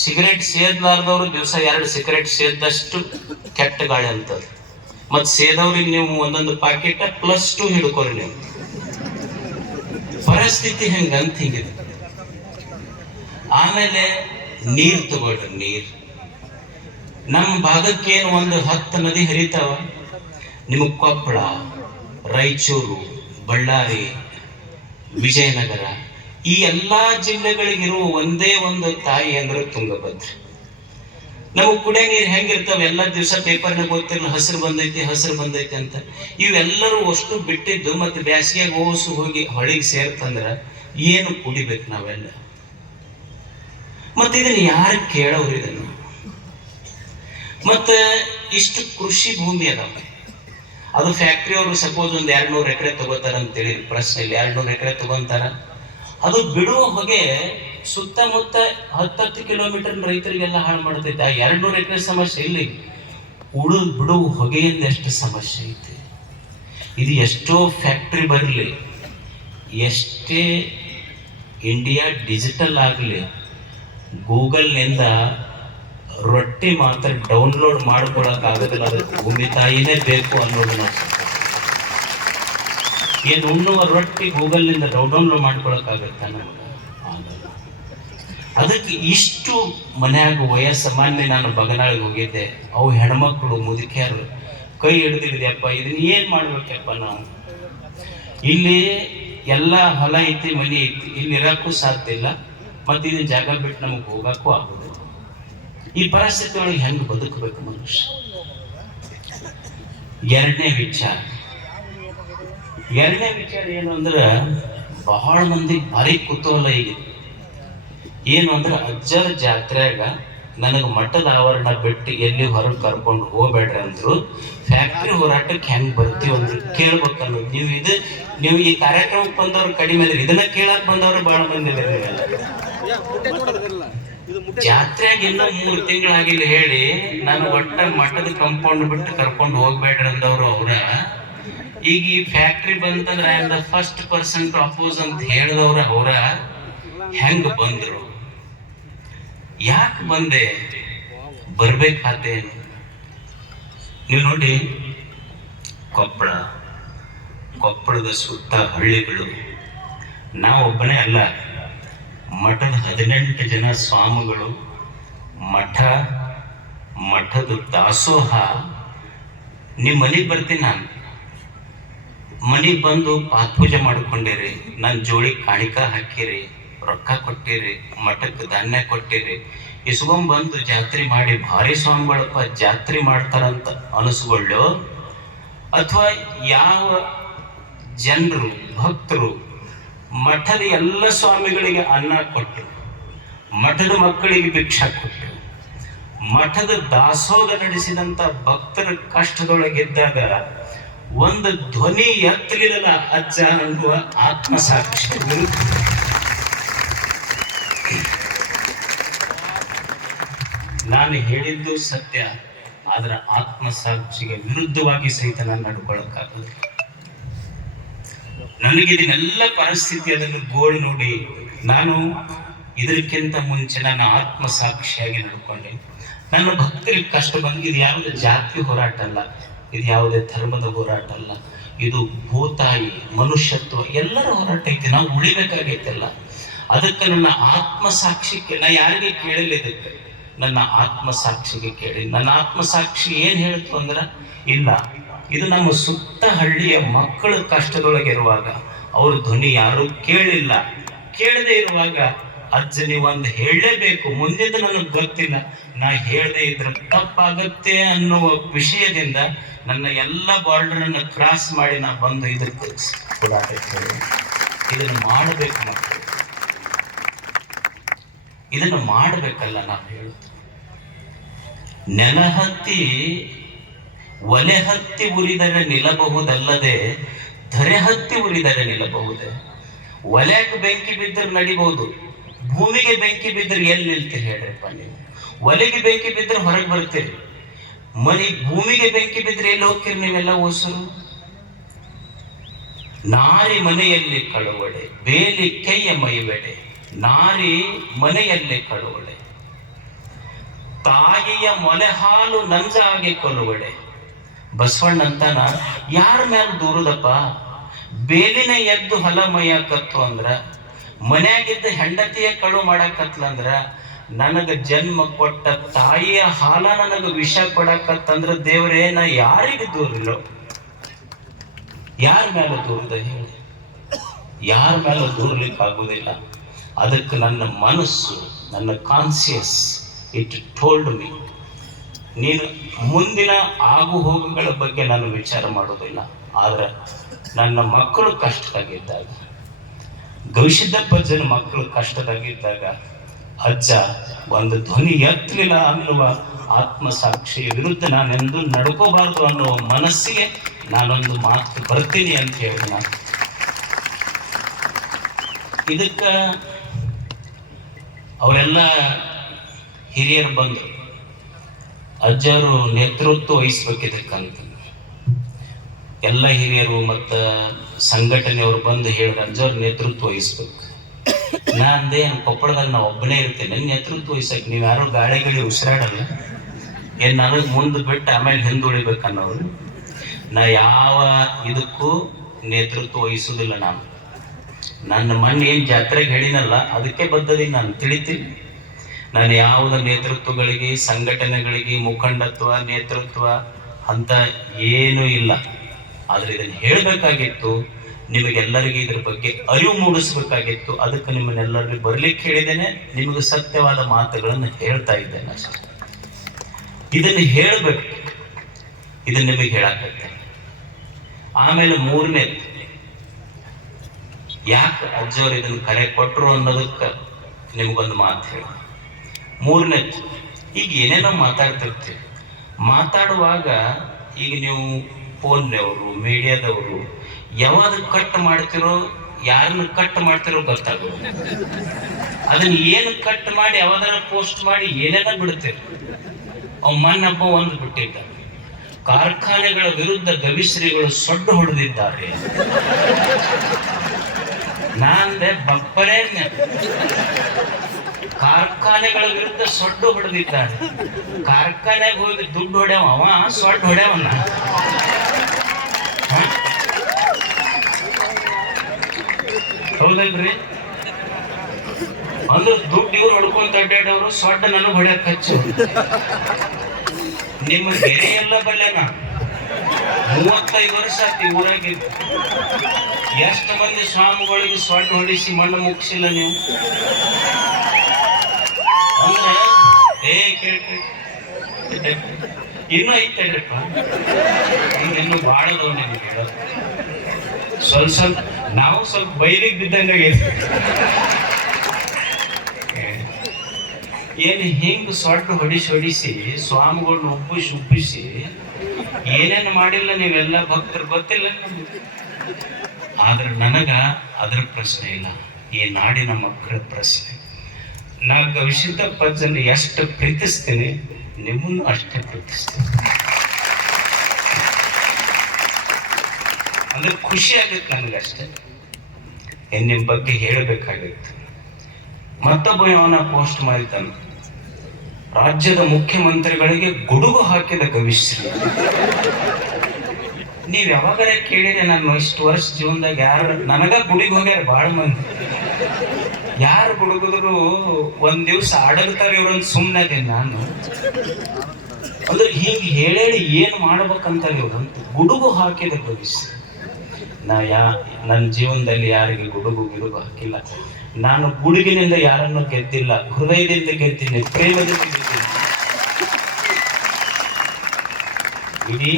ಸಿಗರೇಟ್ ಸೇದ್ಲಾರ್ದವ್ರು ದಿವಸ 2 ಸಿಗರೇಟ್ ಸೇದಷ್ಟು ಕೆಟ್ಟ ಗಾಳಿ ಅಂತದ. ಮತ್ ಸೇದವ್ರಿಗೆ ನೀವು ಒಂದೊಂದು ಪಾಕೆಟ್ +2 ಹಿಡ್ಕೋರಿ. ನೀವು ಪರಿಸ್ಥಿತಿ ಹೆಂಗಂತ ಹಿಂಗಿದೆ. ಆಮೇಲೆ ನೀರ್ ತಗೊಳ್ರಿ. ನೀರ್ ನಮ್ಮ ಭಾಗಕ್ಕೇನು ಒಂದು 10 ನದಿ ಹರಿತಾವ. ನಿಮಗ್ ಕೊಪ್ಪಳ, ರಾಯಚೂರು, ಬಳ್ಳಾರಿ, ವಿಜಯನಗರ ಈ ಎಲ್ಲಾ ಜಿಲ್ಲೆಗಳಿಗಿರುವ ಒಂದೇ ಒಂದು ತಾಯಿ ಅಂದ್ರೆ ತುಂಗಭದ್ರಾ. ನಾವು ಕುಡಿಯ ನೀರು ಹೆಂಗಿರ್ತಾವ, ಎಲ್ಲ ದಿವಸ ಪೇಪರ್ನಾಗ ಓದ್ತಿರ್ಲ ಹಸಿರು ಬಂದೈತಿ ಅಂತ. ಇವೆಲ್ಲರೂ ಅಷ್ಟು ಬಿಟ್ಟಿದ್ದು ಮತ್ತೆ ಬ್ಯಾಸಿಗೆಗೆ ಹೋಗಿ ಹೊಳಿಗೆ ಸೇರ್ತಂದ್ರ ಏನು ಕುಡಿಬೇಕು ನಾವೆಲ್ಲ? ಮತ್ತೆ ಇದನ್ನ ಯಾರು ಕೇಳೋರು? ಇದನ್ನು ಮತ್ತೆ ಇಷ್ಟು ಕೃಷಿ ಭೂಮಿ ಅದಾವ. ಅದು ಫ್ಯಾಕ್ಟ್ರಿ ಅವರು ಸಪೋಸ್ ಒಂದು 200 ಎಕರೆ ತಗೋತಾರ ಅಂತೇಳಿ ಪ್ರಶ್ನೆಯಲ್ಲಿ 200 ಎಕರೆ ತಗೊಂತಾರ. ಅದು ಬಿಡುವ ಹೊಗೆ ಸುತ್ತಮುತ್ತ 10 ಕಿಲೋಮೀಟರ್ ರೈತರಿಗೆಲ್ಲ ಹಾಳು ಮಾಡ್ತೈತೆ. ಆ 200 ಎಕರೆ ಸಮಸ್ಯೆ ಇಲ್ಲಿ, ಬಿಡುವ ಹೊಗೆಯಿಂದ ಎಷ್ಟು ಸಮಸ್ಯೆ ಐತೆ. ಇದು ಎಷ್ಟೋ ಫ್ಯಾಕ್ಟ್ರಿ ಬರಲಿ, ಎಷ್ಟೇ ಇಂಡಿಯಾ ಡಿಜಿಟಲ್ ಆಗಲಿ, ಗೂಗಲ್ನಿಂದ ರೊಟ್ಟಿ ಮಾತ್ರ ಡೌನ್ಲೋಡ್ ಮಾಡ್ಕೊಳಕ್ ಆಗೋದಿಲ್ಲ. ಅದಕ್ಕೆ ಭೂಮಿ ತಾಯಿನೇ ಬೇಕು ಅನ್ನೋದು ನಾವು ಏನು ಉಣ್ಣುವ ರೊಟ್ಟಿ ಗೂಗಲ್ನಿಂದ ಡೌನ್ಲೋಡ್ ಮಾಡ್ಕೊಳಕ್ಕಾಗತ್ತ ನಮ್ಗೆ? ಅದಕ್ಕೆ ಇಷ್ಟು ಮನ್ಯಾಗ ವಯಸ್ಸಾಮಾನ್ಯ ನಾನು ಬಗನಾಳಿಗೆ ಹೋಗಿದ್ದೆ. ಅವು ಹೆಣ್ಮಕ್ಳು ಮುದುಕಿಯರು ಕೈ ಹಿಡಿದಿದ್ಯಪ್ಪ, ಇದನ್ನ ಏನ್ ಮಾಡ್ಬೇಕಪ್ಪ ನಾವು? ಇಲ್ಲಿ ಎಲ್ಲ ಹೊಲ ಐತಿ, ಮನೆ ಐತಿ, ಇಲ್ಲಿ ಇರಕ್ಕೂ ಸಾಧ್ಯ ಇಲ್ಲ. ಮತ್ತೆ ಇದನ್ನ ಜಾಗ ಬಿಟ್ಟು ನಮಗೆ ಹೋಗಕ್ಕೂ ಆಗುದಿಲ್ಲ. ಈ ಪರಿಸ್ಥಿತಿ ಒಳಗೆ ಹೆಂಗೆ ಬದುಕಬೇಕು ಮನುಷ್ಯ? ಎರಡನೇ ವಿಚಾರ ಏನು ಅಂದ್ರೆ, ಬಹಳ ಮಂದಿ ಭಾರಿ ಕುತೂಹಲ ಈಗ ಏನು ಅಂದ್ರೆ, ಅಜ್ಜರ ಜಾತ್ರೆಯಾಗ ನನಗೆ ಮಠದ ಆವರಣ ಬಿಟ್ಟು ಎಲ್ಲಿ ಹೊರಗೆ ಕರ್ಕೊಂಡು ಹೋಗ್ಬೇಡ್ರಿ ಅಂದ್ರು. ಫ್ಯಾಕ್ಟ್ರಿ ಹೋರಾಟಕ್ಕೆ ಹೆಂಗ್ ಬರ್ತೀವಿ ಅಂದ್ರೆ ಕೇಳ್ಬೇಕನ್ನೋದು. ನೀವು ಈ ಕಾರ್ಯಕ್ರಮಕ್ಕೆ ಬಂದವ್ರು ಕಡಿಮೆ ಇದ್ರಿ, ಇದನ್ನ ಕೇಳಕ್ ಬಂದವ್ರು ಬಹಳ ಮಂದಿ ಇದ್ರಿ. ಜಾತ್ರೆಯಾಗ ಇನ್ನೂ 3 ತಿಂಗಳಾಗಿಲ್ಲ ಹೇಳಿ ನಾನು ಒಟ್ಟ ಮಠದ ಕಂಪೌಂಡ್ ಬಿಟ್ಟು ಕರ್ಕೊಂಡು ಹೋಗ್ಬೇಡ್ರಿ ಅಂದವ್ರು ಅವ್ರ. ಈಗ ಈ ಫ್ಯಾಕ್ಟ್ರಿ ಬಂತಂದ್ರೆ I am the first person to oppose ಅಂತ ಹೇಳಿದವ್ರ ಅವ್ರ ಹೆಂಗ ಬಂದ್ರು? ಯಾಕೆ ಬಂದೆ? ಬರ್ಬೇಕಾತೆ. ನೀವು ನೋಡಿ, ಕೊಪ್ಪಳದ ಸುತ್ತ ಹಳ್ಳಿಗಳು, ನಾವೊಬ್ಬನೇ ಅಲ್ಲ, ಮಠದ 18 ಜನ ಸ್ವಾಮಿಗಳು, ಮಠದ ದಾಸೋಹ. ನಿಮ್ಮ ಮನೆಗೆ ಬರ್ತೀನಿ ನಾನು, ಮನೆಗೆ ಬಂದು ಪಾತ್ಪೂಜೆ ಮಾಡ್ಕೊಂಡಿರಿ, ನನ್ನ ಜೋಳಿ ಕಾಣಿಕ ಹಾಕಿರಿ, ರೊಕ್ಕ ಕೊಟ್ಟಿರಿ, ಮಠಕ್ಕೆ ಧಾನ್ಯ ಕೊಟ್ಟಿರಿ, ಇಸ್ಕೊಂಬಂದು ಜಾತ್ರೆ ಮಾಡಿ ಭಾರಿ ಸ್ವಾಮಿಗಳಪ್ಪ ಜಾತ್ರೆ ಮಾಡ್ತಾರಂತ ಅನಿಸ್ಕೊಳ್ಳೋ, ಅಥವಾ ಯಾವ ಜನರು ಭಕ್ತರು ಮಠದ ಎಲ್ಲ ಸ್ವಾಮಿಗಳಿಗೆ ಅನ್ನ ಕೊಟ್ಟು, ಮಠದ ಮಕ್ಕಳಿಗೆ ಭಿಕ್ಷಾ ಕೊಟ್ಟು, ಮಠದ ದಾಸೋಹ ನಡೆಸಿದಂತ ಭಕ್ತರ ಕಷ್ಟದೊಳಗಿದ್ದಾಗ ಒಂದು ಧ್ವನಿ ಎತ್ತಲಿಲ್ಲ ಅಜ್ಜ ಅನ್ನುವ ಆತ್ಮಸಾಕ್ಷಿ. ನಾನು ಹೇಳಿದ್ದು ಸತ್ಯ, ಆದ್ರೆ ಆತ್ಮಸಾಕ್ಷಿಗೆ ವಿರುದ್ಧವಾಗಿ ಸಹಿತ ನಾನು ನಡ್ಕೊಳ್ಳಕ್ಕಾಗಲ್ಲ. ನನಗಿದನ್ನೆಲ್ಲ ಪರಿಸ್ಥಿತಿ ಅದನ್ನು ಗೋಳು ನೋಡಿ ನಾನು ಇದಕ್ಕಿಂತ ಮುಂಚೆ ನನ್ನ ಆತ್ಮಸಾಕ್ಷಿಯಾಗಿ ನಡ್ಕೊಂಡೆ. ನನ್ನ ಭಕ್ತರಿಗೆ ಕಷ್ಟ ಬಂದು, ಇದು ಯಾವುದೇ ಜಾತಿ ಹೋರಾಟ ಅಲ್ಲ, ಇದು ಯಾವುದೇ ಧರ್ಮದ ಹೋರಾಟ ಅಲ್ಲ, ಇದು ಭೂತಾಯಿ ಮನುಷ್ಯತ್ವ ಎಲ್ಲರ ಹೋರಾಟ ಐತಿ. ನಾವು ಉಳಿಬೇಕಾಗೈತಲ್ಲ. ಅದಕ್ಕೆ ನನ್ನ ಆತ್ಮಸಾಕ್ಷಿಗೆ ನಾ ಯಾರಿಗೆ ಕೇಳಿಲ್ಲ, ಇದಕ್ಕೆ ನನ್ನ ಆತ್ಮಸಾಕ್ಷಿಗೆ ಕೇಳಿ. ನನ್ನ ಆತ್ಮಸಾಕ್ಷಿ ಏನ್ ಹೇಳ್ತು ಅಂದ್ರೆ, ಇಲ್ಲ, ಇದು ನಮ್ಮ ಸುತ್ತ ಹಳ್ಳಿಯ ಮಕ್ಕಳ ಕಷ್ಟದೊಳಗಿರುವಾಗ ಅವ್ರ ಧ್ವನಿ ಯಾರು ಕೇಳಿಲ್ಲ. ಕೇಳದೆ ಇರುವಾಗ ಅಜ್ಜ ನೀವು ಒಂದು ಹೇಳಲೇಬೇಕು, ಮುಂದಿದ್ದು ನನಗೆ ಗೊತ್ತಿಲ್ಲ, ನಾ ಹೇಳದೆ ಇದ್ರೆ ತಪ್ಪಾಗತ್ತೆ ಅನ್ನುವ ವಿಷಯದಿಂದ ನನ್ನ ಎಲ್ಲ ಬಾರ್ಡರನ್ನು ಕ್ರಾಸ್ ಮಾಡಿ ನಾ ಬಂದು ಇದಕ್ಕೆ ಹೋರಾಟ. ಇದನ್ನು ಮಾಡಬೇಕು ಮಕ್ಕಳು, ಇದನ್ನು ಮಾಡಬೇಕಲ್ಲ. ನಾವು ಹೇಳುತ್ತೆ, ಒಲೆ ಹತ್ತಿ ಉರಿದರೆ ನಿಲ್ಲಬಹುದಲ್ಲದೆ ಧರೆ ಹತ್ತಿ ಉರಿದರೆ ನಿಲ್ಲಬಹುದೇ. ಒಲೆಗೆ ಬೆಂಕಿ ಬಿದ್ದರೆ ನಡಿಬಹುದು, ಭೂಮಿಗೆ ಬೆಂಕಿ ಬಿದ್ದರೆ ಎಲ್ಲಿ ನಿಲ್ತೀರಿ ಹೇಳ್ರಪ್ಪ ನೀವು? ಒಲೆಗೆ ಬೆಂಕಿ ಬಿದ್ದರೆ ಹೊರಗೆ ಬರ್ತೀರಿ, ಭೂಮಿಗೆ ಬೆಂಕಿ ಬಿದ್ದರೆ ಎಲ್ಲಿ ಹೋಗ್ತೀರಿ ನೀವೆಲ್ಲ ಹೊಸರು? ನಾರಿ ಮನೆಯಲ್ಲಿ ಕಳುವಡೆ, ಬೇಲಿ ಕೈಯ ಮೈವೆಡೆ. ನಾರಿ ಮನೆಯಲ್ಲಿ ಕಳುವಡೆ, ತಾಯಿಯ ಮೊಲೆ ಹಾಲು ನಂಜಾಗಿ ಕೊಲುವಡೆ. ಬಸವಣ್ಣ ಅಂತಾನ, ಯಾರ ಮೇಲೆ ದೂರದಪ್ಪ? ಬೇಲಿನ ಎದ್ದು ಹೊಲಮಯ ಕತ್ತು ಅಂದ್ರ, ಮನ್ಯಾಗಿದ್ದ ಹೆಂಡತಿಯ ಕಳು ಮಾಡಕತ್ಲಂದ್ರ, ನನಗ ಜನ್ಮ ಕೊಟ್ಟ ತಾಯಿಯ ಹಾಲ ನನಗ ವಿಷ ಕೊಡಕತ್ತಂದ್ರ, ದೇವರೇ ನಾ ಯಾರಿಗೆ ದೂರಿಲ್ಲೋ? ಯಾರ ಮೇಲೆ ದೂರದ ಹೇಳಿ? ಯಾರ ಮೇಲೆ ದೂರ್ಲಿಕ್ಕಾಗುವುದಿಲ್ಲ. ಅದಕ್ಕೆ ನನ್ನ ಮನಸ್ಸು, ನನ್ನ ಕಾನ್ಸಿಯಸ್ ಇಟ್ ಟೋಲ್ಡ್ ಮೀ, ನೀನು ಮುಂದಿನ ಆಗು ಹೋಗುಗಳ ಬಗ್ಗೆ ನಾನು ವಿಚಾರ ಮಾಡೋದಿಲ್ಲ. ಆದ್ರೆ ನನ್ನ ಮಕ್ಕಳು ಕಷ್ಟದಾಗಿದ್ದಾಗ, ಗವಿಸಿದ್ದಪ್ಪಜ್ಜನ ಮಕ್ಕಳು ಕಷ್ಟದಾಗಿದ್ದಾಗ ಅಜ್ಜ ಒಂದು ಧ್ವನಿ ಎತ್ತಲಿಲ್ಲ ಅನ್ನುವ ಆತ್ಮಸಾಕ್ಷಿಯ ವಿರುದ್ಧ ನಾನೆಂದು ನಡ್ಕೋಬಾರ್ದು ಅನ್ನುವ ಮನಸ್ಸಿಗೆ ನಾನೊಂದು ಮಾತು ಬರ್ತೀನಿ ಅಂತ ಹೇಳಿ ನಾನು ಇದಕ್ಕ ಅವರೆಲ್ಲ ಹಿರಿಯರು ಬಂದರು, ಅಜ್ಜವರು ನೇತೃತ್ವ ವಹಿಸ್ಬೇಕಿದಕ್ಕಂತ ಎಲ್ಲ ಹಿರಿಯರು ಮತ್ತು ಸಂಘಟನೆಯವರು ಬಂದು ಹೇಳಿದ್ರು, ಅಜ್ಜವ್ರ ನೇತೃತ್ವ ವಹಿಸ್ಬೇಕು. ನಾ ಅಂದೆ, ಕೊಪ್ಪಳದಾಗ ನಾವು ಒಬ್ಬನೇ ಇರ್ತೇನೆ, ನೇತೃತ್ವ ವಹಿಸಕ್ಕೆ ನೀವು ಯಾರು ಗಾಳಿ ಉಸಿರಾಡಲ್ಲ ಏನು? ನನಗೆ ಮುಂದೆ ಬಿಟ್ಟು ಆಮೇಲೆ ಹಿಂದುಳಿಬೇಕನ್ನೋರು. ನಾ ಯಾವ ಇದಕ್ಕೂ ನೇತೃತ್ವ ವಹಿಸೋದಿಲ್ಲ. ನನ್ನ ಮಣ್ಣು ಏನು ಜಾತ್ರೆಗೆ ಹೇಳಿನಲ್ಲ, ಅದಕ್ಕೆ ಬದ್ಧದೀನಿ ನಾನು, ತಿಳಿತೀನಿ. ನಾನು ಯಾವುದ ನೇತೃತ್ವಗಳಿಗೆ, ಸಂಘಟನೆಗಳಿಗೆ, ಮುಖಂಡತ್ವ, ನೇತೃತ್ವ ಅಂತ ಏನೂ ಇಲ್ಲ. ಆದರೆ ಇದನ್ನು ಹೇಳಬೇಕಾಗಿತ್ತು, ನಿಮಗೆಲ್ಲರಿಗೂ ಇದ್ರ ಬಗ್ಗೆ ಅರಿವು ಮೂಡಿಸ್ಬೇಕಾಗಿತ್ತು. ಅದಕ್ಕೆ ನಿಮ್ಮನ್ನೆಲ್ಲರಿಗೂ ಬರ್ಲಿಕ್ಕೆ ಹೇಳಿದ್ದೇನೆ, ನಿಮಗೆ ಸತ್ಯವಾದ ಮಾತುಗಳನ್ನು ಹೇಳ್ತಾ ಇದ್ದೇನೆ ಅಷ್ಟೇ. ಇದನ್ನು ಹೇಳಬೇಕು, ಇದನ್ನ ನಿಮಗೆ ಹೇಳಾಕತ್ತೆ. ಆಮೇಲೆ ಮೂರನೇದು, ಯಾಕೆ ಅಜ್ಜವ್ರು ಇದನ್ನ ಕರೆ ಕೊಟ್ಟರು ಅನ್ನೋದಕ್ಕೆ ನಿಮ್ಗೊಂದು ಮಾತು ಹೇಳಿ. ಮೂರನೇದು, ಈಗ ಏನೇನೋ ಮಾತಾಡ್ತಿರ್ತೀವಿ, ಮಾತಾಡುವಾಗ ಈಗ ನೀವು ಫೋನ್ನವರು, ಮೀಡಿಯಾದವರು ಯಾವಾಗ ಕಟ್ ಮಾಡ್ತಿರೋ, ಯಾರನ್ನ ಕಟ್ ಮಾಡ್ತಿರೋ ಗೊತ್ತಾಗೋದು. ಅದನ್ನ ಏನು ಕಟ್ ಮಾಡಿ ಯಾವ್ದಾರ ಪೋಸ್ಟ್ ಮಾಡಿ ಏನೇನ ಬಿಡ್ತೀರಿ. ಮೊನ್ನೊಬ್ಬ ಒಂದು ಬಿಟ್ಟಿದ್ದ, ಕಾರ್ಖಾನೆಗಳ ವಿರುದ್ಧ ಗವಿಶ್ರೀಗಳು ಸೊಡ್ಡು ಹೊಡೆದಿದ್ದಾರೆ. ನಾಂದೆ ಬಪ್ಪರೇ, ಕಾರ್ಖಾನೆಗಳ ವಿರುದ್ಧ ಸೊಡ್ಡು ಹೊಡೆದಿದ್ದಾರೆ. ಕಾರ್ಖಾನೆಗೆ ಹೋಗಿ ದುಡ್ಡು ಹೊಡ್ಯಾವ, ಅವ ಸೊಡ್ಡು ಹೊಡ್ಯಾವನ್ನ. ಹೌದಲ್ರಿ? ಅಂದ್ರೆ ದುಡ್ಡು ಇವ್ರು ಹೊಡ್ಕೊಂತ ಅಡ್ಡಾಡವ್ರು, ಸೊಡ್ಡ ನನಗೆ ಹೊಡ್ಯಾಕ ಹಚ್ಚು. ನಿಮ್ಮ ಗೆರೆ ಎಲ್ಲ ಬಲ್ಲೆನ 35 ವರ್ಷ ಆತಿ ಊರಾಗಿದ್ದು. ಎಷ್ಟು ಮಂದಿ ಸ್ವಾಮಿಗಳಿಗೆ ಸೊಡ್ಡು ಹೊಡಿಸಿ ಮಣ್ಣು ಮುಗಿಸಿಲ್ಲ ನೀವು? ಅಂದ್ರೆ ಕೇಳ್ರಿ, ಇನ್ನೂ ಐತಲ್ರಿಪ್ಪ, ಇನ್ನೂ ಬಾಳದವ್ ನಿಮಗೆ. ಸ್ವಲ್ಪ ನಾವು ಸ್ವಲ್ಪ ಬೈಲಿಗೆ ಬಿದ್ದಂಗ ಏನು ಹಿಂಗ್ ಸೊಡ್ಡು ಹೊಡಿಸಿ ಸ್ವಾಮಿಗಳನ್ನ ಉಬ್ಬಿಸಿ ಏನೇನು ಮಾಡಿಲ್ಲ ನೀವೆಲ್ಲ ಭಕ್ತರು, ಗೊತ್ತಿಲ್ಲ ನಮ್ಗೆ. ಆದ್ರೆ ನನಗ ಅದ್ರ ಪ್ರಶ್ನೆ ಇಲ್ಲ, ಈ ನಾಡಿನ ಮಕ್ಕಳ ಪ್ರಶ್ನೆ. ನಾ ಗವಿಸಿದ್ದ ಪಜ್ಜನ್ನು ಎಷ್ಟು ಪ್ರೀತಿಸ್ತೀನಿ, ನಿಮ್ಮನ್ನು ಅಷ್ಟೇ ಪ್ರೀತಿಸ್ತೀನಿ. ಅಂದ್ರೆ ಖುಷಿ ಆಗುತ್ತೆ ನನಗಷ್ಟೇ. ನಿಮ್ಮ ಬಗ್ಗೆ ಹೇಳಬೇಕಾಗಿತ್ತು. ಮತ್ತೊಬ್ಬ ಅವನ ಪೋಸ್ಟ್ ಮಾಡಿದ್ದಾನೆ, ರಾಜ್ಯದ ಮುಖ್ಯಮಂತ್ರಿಗಳಿಗೆ ಗುಡುಗು ಹಾಕಿದ ಗವಿಶ್ರೀ. ನೀವ್ ಯಾವಾಗಾರ ಕೇಳಿದ್ರೆ, ನಾನು ಇಷ್ಟು ವರ್ಷ ಜೀವನದಾಗ ಯಾರು ನನಗ ಗುಡಿಗೆ ಹೋಗ್ಯಾರ ಬಾಳ ಮಂದಿ. ಯಾರು ಗುಡುಗಿದ್ರು ಒಂದ್ ದಿವ್ಸ ಅಡಗ್ತಾರೆ ಇವ್ರೊಂದು ಸುಮ್ಮನೆ ಅದೇ ನಾನು. ಅಂದ್ರೆ ಹಿಂಗ್ ಹೇಳಿ ಏನ್ ಮಾಡ್ಬೇಕಂತ ಇವ್ರಂತ ಗುಡುಗು ಹಾಕಿದ ಗವಿಶ್ರೀ. ನನ್ನ ಜೀವನದಲ್ಲಿ ಯಾರಿಗೆ ಗುಡುಗು ಹಾಕಿಲ್ಲ. ನಾನು ಗುಡುಗಿನಿಂದ ಯಾರನ್ನು ಗೆದ್ದಿಲ್ಲ, ಹೃದಯದಿಂದ ಗೆದ್ದೀನಿ, ಪ್ರೇಮದಿಂದ ಗೆದ್ದೀನಿ. ಇಡೀ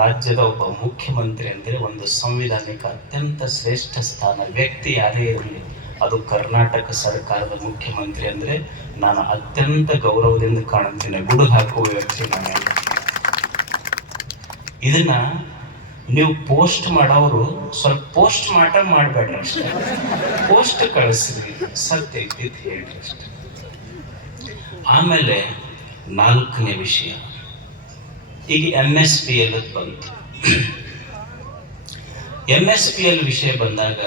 ರಾಜ್ಯದ ಒಬ್ಬ ಮುಖ್ಯಮಂತ್ರಿ ಅಂದ್ರೆ ಒಂದು ಸಂವಿಧಾನಿಕ ಅತ್ಯಂತ ಶ್ರೇಷ್ಠ ಸ್ಥಾನ. ವ್ಯಕ್ತಿ ಯಾರೇ ಇರಲಿ, ಅದು ಕರ್ನಾಟಕ ಸರ್ಕಾರದ ಮುಖ್ಯಮಂತ್ರಿ ಅಂದ್ರೆ ನಾನು ಅತ್ಯಂತ ಗೌರವದಿಂದ ಕಾಣುತ್ತೇನೆ. ಗುಡುಗು ಹಾಕುವ ವ್ಯಕ್ತಿ ನಾನು. ಇದನ್ನ ನೀವು ಪೋಸ್ಟ್ ಮಾಡೋರು ಸ್ವಲ್ಪ ಪೋಸ್ಟ್ ಮಾಡಬೇಡ್ರಿ ಅಷ್ಟೇ, ಪೋಸ್ಟ್ ಕಳಿಸ್ರಿ, ಸತ್ಯ ಇದ್ದಿದ್ದು ಹೇಳ್ರಿ ಅಷ್ಟೇ. ಆಮೇಲೆ 4ನೇ ವಿಷಯ, ಈಗ MSPL ಬಂತು. MSPL ವಿಷಯ ಬಂದಾಗ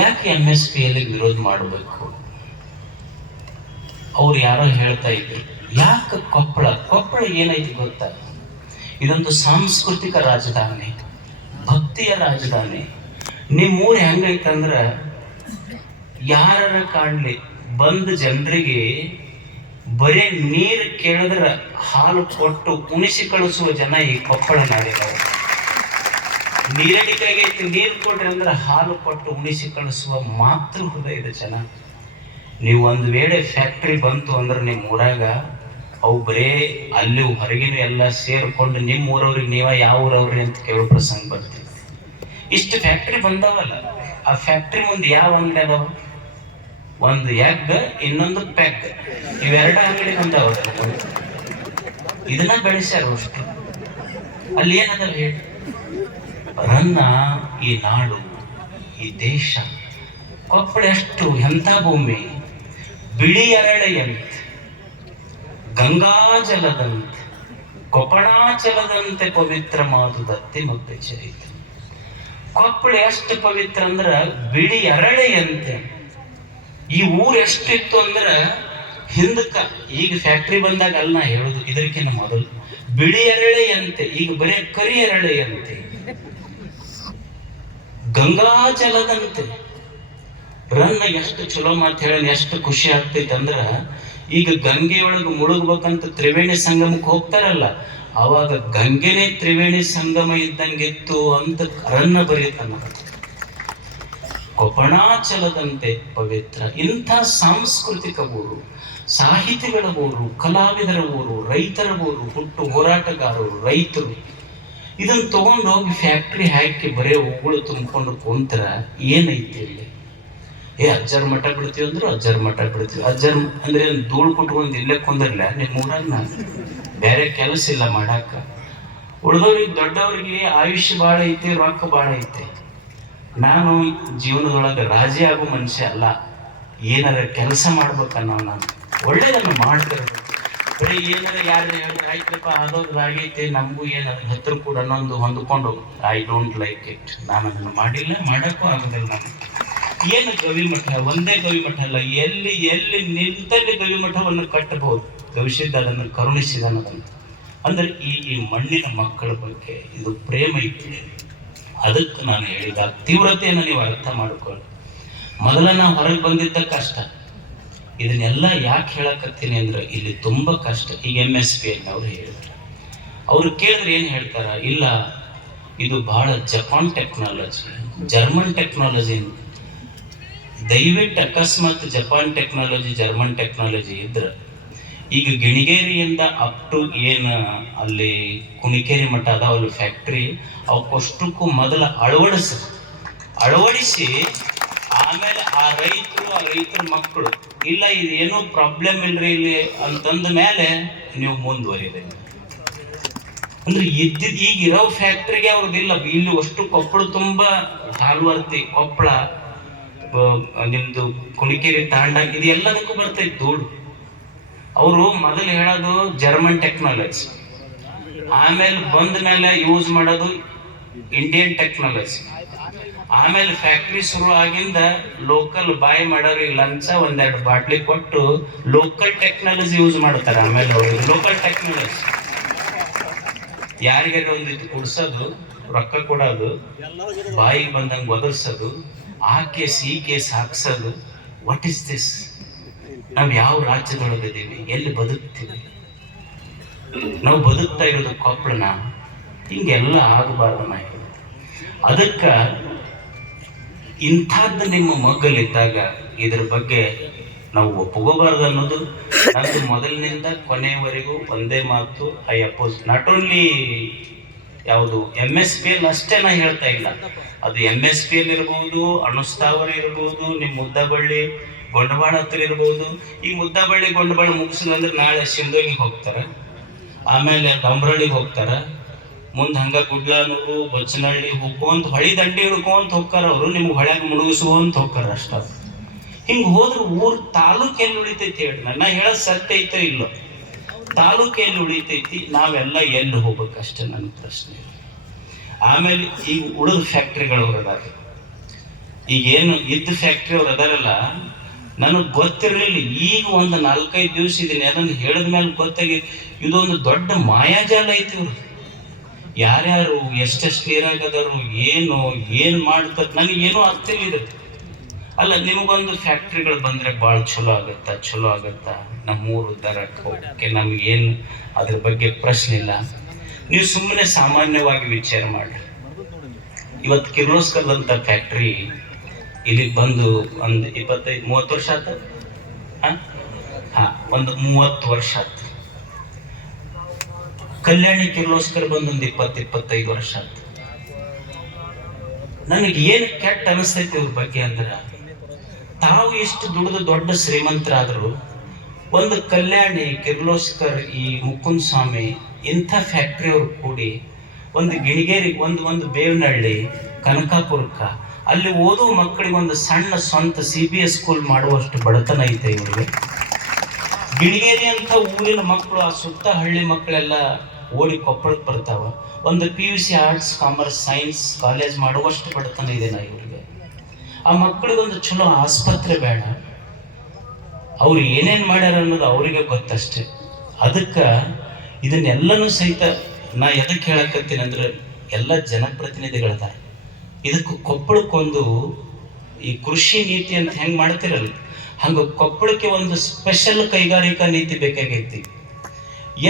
ಯಾಕೆ MSPL ವಿರೋಧ ಮಾಡಬೇಕು? ಅವ್ರು ಯಾರೋ ಹೇಳ್ತಾ ಇದ್ರು, ಯಾಕೆ ಕೊಪ್ಪಳ ಏನೈತಿ ಗೊತ್ತಾ? ಇದೊಂದು ಸಾಂಸ್ಕೃತಿಕ ರಾಜಧಾನಿ, ಭಕ್ತಿಯ ರಾಜಧಾನಿ. ನಿಮ್ಮೂರು ಹೆಂಗೈತಂದ್ರ ಯಾರ ಕಾಣ್ಲಿ ಬಂದ ಜನರಿಗೆ ಬರೀ ನೀರು ಕೇಳಿದ್ರ ಹಾಲು ಕೊಟ್ಟು ಉಣಿಸಿ ಕಳಿಸುವ ಜನ ಈ ಕೊಪ್ಪಳ ನಾಡಿನವರು. ನೀರಡಿಕೆಗೆ ನೀರು ಕೊಡ್ರಿ ಅಂದ್ರೆ ಹಾಲು ಕೊಟ್ಟು ಉಣಿಸಿ ಕಳಿಸುವ ಮಾತೃ ಹೃದಯದ ಜನ. ನೀವು ಒಂದು ವೇಳೆ ಫ್ಯಾಕ್ಟ್ರಿ ಬಂತು ಅಂದ್ರೆ ನಿಮ್ಮ ಊರಾಗ ಅವು ಬರೇ ಅಲ್ಲಿ ಹೊರಗಿನ ಎಲ್ಲ ಸೇರ್ಕೊಂಡು ನಿಮ್ಮ ಊರವ್ರಿಗೆ ನೀವ ಯಾವ ಊರವ್ರಿ ಅಂತ ಕೇಳೋ ಪ್ರಸಂಗ ಬರ್ತೀವಿ. ಇಷ್ಟು ಫ್ಯಾಕ್ಟ್ರಿ ಬಂದಾವಲ್ಲ, ಆ ಫ್ಯಾಕ್ಟ್ರಿ ಮುಂದೆ ಯಾವ ಅಂಗಡಿ ಅದಾವ? ಒಂದು ಎಗ್, ಇನ್ನೊಂದು ಪೆಗ್, ಇವೆರಡು ಅಂಗಡಿ ಬಂದಾವ. ಇದನ್ನ ಬೆಳೆಸ್ಯಾರ ಅಷ್ಟು. ಅಲ್ಲಿ ಏನದ ಹೇಳಿ, ರನ್ನ ಈ ನಾಡು, ಈ ದೇಶ, ಕೊಪ್ಪಳ ಎಷ್ಟು ಎಂಥ ಭೂಮಿ, ಬಿಳಿ ಅರಳೆಯಂತೆ, ಗಂಗಾಜಲದಂತೆ, ಕೊಪ್ಪಳಾಚಲದಂತೆ ಪವಿತ್ರ ಮಾತುದತ್ತಿ ಮತ್ತೆ ಚರಿತ. ಕೊಪ್ಪಳ ಎಷ್ಟು ಪವಿತ್ರ ಅಂದ್ರ ಬಿಳಿ ಅರಳೆಯಂತೆ. ಈ ಊರು ಎಷ್ಟಿತ್ತು ಅಂದ್ರ ಹಿಂದಕ್ಕ, ಈಗ ಫ್ಯಾಕ್ಟ್ರಿ ಬಂದಾಗ ಅಲ್ಲ ನಾ ಹೇಳುದು, ಇದಕ್ಕಿಂತ ಮೊದಲು ಬಿಳಿ ಅರಳೆಯಂತೆ, ಈಗ ಬರೀ ಕರಿ ಅರಳೆಯಂತೆ, ಗಂಗಾಜಲದಂತೆ. ರನ್ನ ಎಷ್ಟು ಚಲೋ ಮಾತು ಹೇಳಿ ಎಷ್ಟು ಖುಷಿ ಆಗ್ತೈತೆ ಅಂದ್ರ, ಈಗ ಗಂಗೆಯೊಳಗೆ ಮುಳುಗ್ಬೇಕಂತ ತ್ರಿವೇಣಿ ಸಂಗಮಕ್ಕೆ ಹೋಗ್ತಾರಲ್ಲ, ಅವಾಗ ಗಂಗೆನೇ ತ್ರಿವೇಣಿ ಸಂಗಮ ಇದ್ದಂಗಿತ್ತು ಅಂತ ರನ್ನ ಬರೀತಾನ. ಕೊಪ್ಪಣಾಚಲದಂತೆ ಪವಿತ್ರ. ಇಂಥ ಸಾಂಸ್ಕೃತಿಕ ಊರು, ಸಾಹಿತಿಗಳ ಊರು, ಕಲಾವಿದರ ಊರು, ರೈತರ ಊರು, ಹುಟ್ಟು ಹೋರಾಟಗಾರರು, ರೈತರು. ಇದನ್ನು ತಗೊಂಡು ಹೋಗಿ ಫ್ಯಾಕ್ಟ್ರಿ ಹಾಕಿ ಬರೇ ಹೂಗಳು ತುಂಬಿಕೊಂಡು ಕುಂತರ ಏನೈತಿ ಇಲ್ಲಿ? ಅಜ್ಜರ್ ಮಠ ಬಿಡ್ತೀವಿ ಅಂದ್ರು ಅಜ್ಜರ್ ಮಠ ಬಿಡ್ತೀವಿ. ಅಜ್ಜರ್ ಅಂದ್ರೆ ಧೂಳು ಕುಟ್ಕೊಂಡು ಇಲ್ಲೇ ಕುಂದಿರ್ಲ ನಿಮ್ಮ ಊರಾಗ. ನಾನು ಬೇರೆ ಕೆಲಸ ಇಲ್ಲ ಮಾಡಾಕ. ಉಳಿದವ್ರಿಗೆ ದೊಡ್ಡವ್ರಿಗೆ ಆಯುಷ್ಯ ಭಾಳ ಐತಿ, ರೊಕ್ಕ ಭಾಳ ಐತಿ. ನಾನು ಜೀವನದೊಳಗೆ ರಾಜಿ ಆಗೋ ಮನುಷ್ಯ ಅಲ್ಲ. ಏನಾರ ಕೆಲಸ ಮಾಡ್ಬೇಕನ್ನೋ ನಾನು ಒಳ್ಳೇದನ್ನು ಮಾಡ್ತಿರ್ಬೇಕು. ಬರೀ ಏನಾರ ಯಾರು ಹೇಳಿದ್ರೆ ಆಯ್ತಪ್ಪ ಅದೊಂದು ಆಗೈತೆ ನಮಗೂ ಏನಾರ ಹತ್ರ ಕೂಡ ಅನ್ನೊಂದು ಹೊಂದ್ಕೊಂಡು ಐ ಡೋಂಟ್ ಲೈಕ್ ಇಟ್. ನಾನು ಅದನ್ನು ಮಾಡಿಲ್ಲ, ಮಾಡೋಕ್ಕೂ ಆಗೋದಿಲ್ಲ. ನಾನು ಏನು ಗವಿಮಠ, ಒಂದೇ ಗವಿಮಠ ಅಲ್ಲ, ಎಲ್ಲಿ ಎಲ್ಲಿ ನಿಂತಲ್ಲಿ ಗವಿಮಠವನ್ನು ಕಟ್ಟಬಹುದು. ಗವಿಸಿದ್ದ ಅದನ್ನು ಕರುಣಿಸಿದನದಂತ. ಅಂದ್ರೆ ಈ ಮಣ್ಣಿನ ಮಕ್ಕಳ ಬಗ್ಗೆ ಇದು ಪ್ರೇಮ ಐತಿ. ಅದಕ್ಕೆ ನಾನು ಹೇಳಿದ ತೀವ್ರತೆಯನ್ನು ನೀವು ಅರ್ಥ ಮಾಡಿಕೊಳ್ಳಿ. ಮೊದಲ ನಾವು ಹೊರಗೆ ಬಂದಿದ್ದ ಕಷ್ಟ. ಇದನ್ನೆಲ್ಲ ಯಾಕೆ ಹೇಳಕತ್ತೀನಿ ಅಂದ್ರೆ ಇಲ್ಲಿ ತುಂಬ ಕಷ್ಟ. ಈಗ MSP ಅವ್ರು ಹೇಳಿದ್ರು, ಅವ್ರು ಕೇಳಿದ್ರೆ ಏನು ಹೇಳ್ತಾರ? ಇಲ್ಲ, ಇದು ಬಹಳ ಜಪಾನ್ ಟೆಕ್ನಾಲಜಿ, ಜರ್ಮನ್ ಟೆಕ್ನಾಲಜಿ. ದಯವಿಟ್ಟು ಅಕಸ್ಮಾತ್ ಜಪಾನ್ ಟೆಕ್ನಾಲಜಿ, ಜರ್ಮನ್ ಟೆಕ್ನಾಲಜಿ ಇದ್ರೆ ಈಗ ಗಿಣಿಗೇರಿಯಿಂದ ಅಪ್ ಟು ಏನು ಅಲ್ಲಿ ಕುಣಿಕೇರಿ ಮಠ ಅದಾವಲ್ಲಿ ಫ್ಯಾಕ್ಟ್ರಿ, ಅವಕ್ಕಷ್ಟಕ್ಕೂ ಮೊದಲ ಅಳವಡಿಸಿ ಆಮೇಲೆ ಆ ರೈತರ ಮಕ್ಕಳು ಇಲ್ಲ ಇದೇನೋ ಪ್ರಾಬ್ಲಮ್ ಇಲ್ರಿ ಇಲ್ಲಿ ಅಂತಂದ ಮೇಲೆ ನೀವು ಮುಂದುವರಿಬೇಕು. ಅಂದ್ರೆ ಈಗ ಇರೋ ಫ್ಯಾಕ್ಟ್ರಿಗೆ ಅವ್ರದ್ದಿಲ್ಲ. ಇಲ್ಲಿ ಅಷ್ಟು ಕೊಪ್ಪಳ ತುಂಬ ಹಾಲ್ವರ್ತಿ, ಕೊಪ್ಪಳ, ನಿಮ್ದು ಕುಣಿಕೇರಿ ತಾಂಡ, ಇದು ಎಲ್ಲದಕ್ಕೂ ಬರ್ತೈತೆ ಧೂಳು. ಅವರು ಮೊದಲು ಹೇಳೋದು ಜರ್ಮನ್ ಟೆಕ್ನಾಲಜಿ, ಆಮೇಲೆ ಬಂದ ಮೇಲೆ ಯೂಸ್ ಮಾಡೋದು ಇಂಡಿಯನ್ ಟೆಕ್ನಾಲಜಿ, ಆಮೇಲೆ ಫ್ಯಾಕ್ಟ್ರಿ ಶುರು ಆಗಿಂದ ಲೋಕಲ್ ಬಾಯ್ ಮಾಡೋರು ಲಂಚ ಒಂದೆರಡು ಬಾಟ್ಲಿ ಕೊಟ್ಟು ಲೋಕಲ್ ಟೆಕ್ನಾಲಜಿ ಯೂಸ್ ಮಾಡ್ತಾರೆ. ಆಮೇಲೆ ಅವ್ರಿಗೆ ಲೋಕಲ್ ಟೆಕ್ನಾಲಜಿ ಯಾರಿಗಾರ ಒಂದಿತ್ತು ಕುಡ್ಸೋದು, ರೊಕ್ಕ ಕೊಡೋದು, ಬಾಯಿಗೆ ಬಂದಂಗೆ ಒದರ್ಸೋದು, ಆ ಕೇಸ್ ಈ ಕೇಸ್ ಹಾಕ್ಸೋದು. What is this? ನಾವು ಯಾವ ರಾಜ್ಯದೊಳಗಿದ್ದೀವಿ? ಎಲ್ಲಿ ಬದುಕ್ತೀವಿ? ನಾವು ಬದುಕ್ತಾ ಇರೋದು ಕೊಪ್ಪಳನ. ಹಿಂಗೆಲ್ಲ ಆಗಬಾರ್ದು. ನಾ ಅದಕ್ಕೆ ಇಂಥದ್ದು ನಿಮ್ಮ ಮಗ್ಗಲಿದ್ದಾಗ ಇದ್ರ ಬಗ್ಗೆ ನಾವು ಒಪ್ಕೋಬಾರ್ದು ಅನ್ನೋದು ನಂದು ಮೊದಲಿನಿಂದ ಕೊನೆಯವರೆಗೂ ಒಂದೇ ಮಾತು. I oppose. ನಾಟ್ ಓನ್ಲಿ ಯಾವುದು MSP ಅಷ್ಟೇ ನಾ ಹೇಳ್ತಾ ಇಲ್ಲ. ಅದು MSP ಇರ್ಬೋದು, ಅಣುಸ್ಥಾವರ ಇರ್ಬೋದು, ನಿಮ್ಮ ಮುದ್ದಬಳ್ಳಿ ಗೊಂಡಬಾಳ ಹತ್ರ ಇರ್ಬೋದು. ಈ ಮುದ್ದಬಳ್ಳಿ ಗೊಂಡಬಾಳ ಮುಗಿಸಿದ್ರೆ ನಾಳೆ ಸಿಂಧೋಗಿಗೆ ಹೋಗ್ತಾರೆ, ಆಮೇಲೆ ಡಂಬ್ರಳ್ಳಿಗೆ ಹೋಗ್ತಾರೆ, ಮುಂದೆ ಹಂಗ ಗುಡ್ಲಾನೂರು, ಬಚ್ಚನಹಳ್ಳಿ ಹೋಗ್ಕೊಂತ ಹೊಳಿ ದಂಡಿ ಹಿಡ್ಕೊಂತ ಹೋಗ್ತಾರ. ಅವರು ನಿಮ್ಗೆ ಹೊಳ್ಯಾಗ ಮುಳುಗಿಸುವಂತ ಹೋಗ್ತಾರ ಅಷ್ಟ. ಹಿಂಗೆ ಹೋದ್ರೆ ಊರ್ ತಾಲೂಕು ಎಲ್ಲಿ ಉಳಿತೈತಿ ಹೇಳಿ? ನಾ ಹೇಳೋದು ಸತ್ಯ ಐತೋ ಇಲ್ಲೋ? ತಾಲೂಕು ಎಲ್ಲಿ ಉಳಿತೈತಿ? ನಾವೆಲ್ಲ ಎಲ್ಲಿ ಹೋಗ್ಬೇಕಷ್ಟೇ ನನ್ನ ಪ್ರಶ್ನೆ. ಆಮೇಲೆ ಈಗ ಉಳಿದ ಫ್ಯಾಕ್ಟ್ರಿಗಳವ್ರು ಅದಾರ. ಈಗೇನು ಇದ್ದ ಫ್ಯಾಕ್ಟ್ರಿ ಅವ್ರು ಅದಾರಲ್ಲ, ನನಗೆ ಗೊತ್ತಿರಲಿಲ್ಲ. ಈಗ ಒಂದು 4-5 ದಿವಸ ಇದನ್ನ ಅದನ್ನು ಹೇಳಿದ ಮೇಲೆ ಗೊತ್ತಾಗಿ ಇದೊಂದು ದೊಡ್ಡ ಮಾಯಾಜಾಲ ಐತಿ. ಇವ್ರು ಯಾರ್ಯಾರು ಎಷ್ಟೆಷ್ಟು ನೀರಾಗದಾರು, ಏನು ಮಾಡ್ತಾರೆ ನನಗೇನೋ ಆಗ್ತಿಲ್ಲ. ಅಲ್ಲ, ನಿಮಗೊಂದು ಫ್ಯಾಕ್ಟ್ರಿಗಳು ಬಂದರೆ ಭಾಳ ಚಲೋ ಆಗತ್ತಾ ನಮ್ಮೂರು ಉದ್ಧಾರಕ್ಕೆ ಹೋಗಕ್ಕೆ ನಮಗೇನು ಅದ್ರ ಬಗ್ಗೆ ಪ್ರಶ್ನೆ ಇಲ್ಲ. ನೀವು ಸುಮ್ಮನೆ ಸಾಮಾನ್ಯವಾಗಿ ವಿಚಾರ ಮಾಡಿ. ಇವತ್ತು ಕಿರ್ಲೋಸ್ಕರ್ದಂಥ ಫ್ಯಾಕ್ಟ್ರಿ ಇಲ್ಲಿಗೆ ಬಂದು ಒಂದು 25-30 ವರ್ಷ ಆಯ್ತು. ಒಂದು 30 ವರ್ಷ ಆಯ್ತು. ಕಲ್ಯಾಣಿ ಕಿರ್ಲೋಸ್ಕರ್ ಬಂದು ಒಂದು 20-25 ವರ್ಷ ಆಯ್ತು. ನನಗೆ ಏನು ಕೆಟ್ಟ ಅನಿಸ್ತೈತಿ ಇವ್ರ ಬಗ್ಗೆ ಅಂದ್ರೆ, ತಾವು ಎಷ್ಟು ದುಡಿದು ದೊಡ್ಡ ಶ್ರೀಮಂತರಾದ್ರು ಒಂದು ಕಲ್ಯಾಣಿ, ಕಿರ್ಲೋಸ್ಕರ್, ಈ ಮುಕುಂದ ಸ್ವಾಮಿ ಇಂಥ ಫ್ಯಾಕ್ಟ್ರಿ ಅವ್ರು ಕೂಡಿ ಒಂದು ಗಿಣಿಗೇರಿ, ಒಂದು ಬೇವನಹಳ್ಳಿ, ಕನಕಾಪುರಕ್ಕ ಅಲ್ಲಿ ಓದುವ ಮಕ್ಕಳಿಗೆ ಒಂದು ಸಣ್ಣ ಸ್ವಂತ CBS ಸ್ಕೂಲ್ ಮಾಡುವಷ್ಟು ಬಡತನ ಐತೆ ಇವ್ರಿಗೆ. ಗಿಣಿಗೇರಿ ಅಂತ ಊರಿನ ಮಕ್ಕಳು, ಆ ಸುತ್ತ ಹಳ್ಳಿ ಮಕ್ಕಳೆಲ್ಲ ಓಡಿ ಕೊಪ್ಪಳಕ್ಕೆ ಬರ್ತಾವ. ಒಂದು PUC arts, commerce, science college ಮಾಡುವಷ್ಟು ಬಡತನ ಇದೆ ನಾ ಇವ್ರಿಗೆ. ಆ ಮಕ್ಕಳಿಗೊಂದು ಚಲೋ ಆಸ್ಪತ್ರೆ ಬೇಡ. ಅವ್ರು ಏನೇನು ಮಾಡ್ಯಾರ ಅನ್ನೋದು ಅವರಿಗೆ ಗೊತ್ತಷ್ಟೆ. ಅದಕ್ಕೆ ಇದನ್ನೆಲ್ಲನೂ ಸಹಿತ ನಾ ಎದಕ್ಕೆ ಹೇಳಕತ್ತೀನಿ ಅಂದ್ರೆ, ಎಲ್ಲ ಜನಪ್ರತಿನಿಧಿಗಳಿದ್ದಾರೆ. ಇದಕ್ಕೆ ಕೊಪ್ಪಳಕ್ಕೊಂದು ಈ ಕೃಷಿ ನೀತಿ ಅಂತ ಹೆಂಗೆ ಮಾಡ್ತಿರಲ್ಲ, ಹಂಗೆ ಕೊಪ್ಪಳಕ್ಕೆ ಒಂದು ಸ್ಪೆಷಲ್ ಕೈಗಾರಿಕಾ ನೀತಿ ಬೇಕಾಗೈತಿ.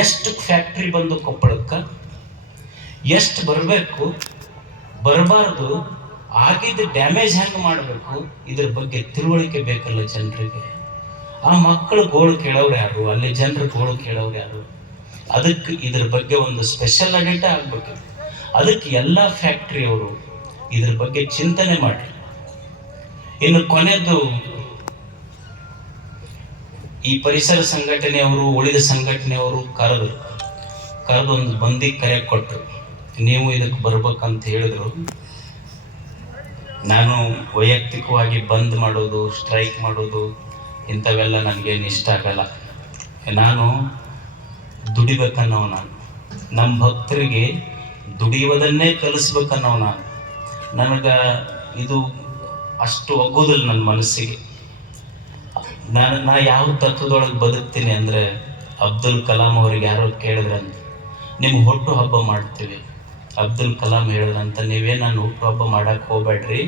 ಎಷ್ಟು ಫ್ಯಾಕ್ಟ್ರಿ ಬಂದು ಕೊಪ್ಪಳಕ್ಕೆ ಎಷ್ಟು ಬರಬೇಕು, ಬರಬಾರ್ದು, ಆಗಿದ್ದ ಡ್ಯಾಮೇಜ್ ಹೆಂಗೆ ಮಾಡಬೇಕು, ಇದ್ರ ಬಗ್ಗೆ ತಿಳುವಳಿಕೆ ಬೇಕಲ್ಲ ಜನರಿಗೆ. ಆ ಮಕ್ಕಳು ಗೋಳು ಕೇಳೋರು ಯಾರು, ಅಲ್ಲಿ ಜನರು ಗೋಳು ಕೇಳೋರು ಯಾರು? ಅದಕ್ಕೆ ಇದ್ರ ಬಗ್ಗೆ ಒಂದು ಸ್ಪೆಷಲ್ ಅಡಿಟ್ ಆಗ್ಬೇಕು. ಅದಕ್ಕೆ ಎಲ್ಲ ಫ್ಯಾಕ್ಟ್ರಿಯವರು ಇದ್ರ ಬಗ್ಗೆ ಚಿಂತನೆ ಮಾಡಿ. ಇನ್ನು ಕೊನೆಯದು, ಈ ಪರಿಸರ ಸಂಘಟನೆಯವರು, ಉಳಿದ ಸಂಘಟನೆಯವರು ಕರೆದು ಒಂದು ಬಂದಿ ಕರೆ ಕೊಟ್ಟರು, ನೀವು ಇದಕ್ಕೆ ಬರ್ಬೇಕಂತ ಹೇಳಿದ್ರು. ನಾನು ವೈಯಕ್ತಿಕವಾಗಿ ಬಂದ್ ಮಾಡೋದು, ಸ್ಟ್ರೈಕ್ ಮಾಡೋದು ಇಂಥವೆಲ್ಲ ನನಗೇನು ಇಷ್ಟ ಆಗಲ್ಲ. ನಾನು ದುಡಿಬೇಕನ್ನೋ, ನಮ್ಮ ಭಕ್ತರಿಗೆ ದುಡಿಯೋದನ್ನೇ ಕಲಿಸ್ಬೇಕನ್ನೋ ನನಗೆ ಇದು ಅಷ್ಟು ಒಗ್ಗೋದಿಲ್ಲ ನನ್ನ ಮನಸ್ಸಿಗೆ. ನಾ ಯಾವ ತತ್ವದೊಳಗೆ ಬದುಕ್ತೀನಿ ಅಂದರೆ, ಅಬ್ದುಲ್ ಕಲಾಂ ಅವ್ರಿಗೆ ಯಾರೋ ಕೇಳಿದ್ರಂತ, ನಿಮ್ಮ ಹುಟ್ಟು ಹಬ್ಬ ಮಾಡ್ತೀವಿ. ಅಬ್ದುಲ್ ಕಲಾಂ ಹೇಳಿದ್ರಂತ, ನಾನು ಹುಟ್ಟು ಹಬ್ಬ ಮಾಡಕ್ಕೆ ಹೋಗ್ಬೇಡ್ರಿ,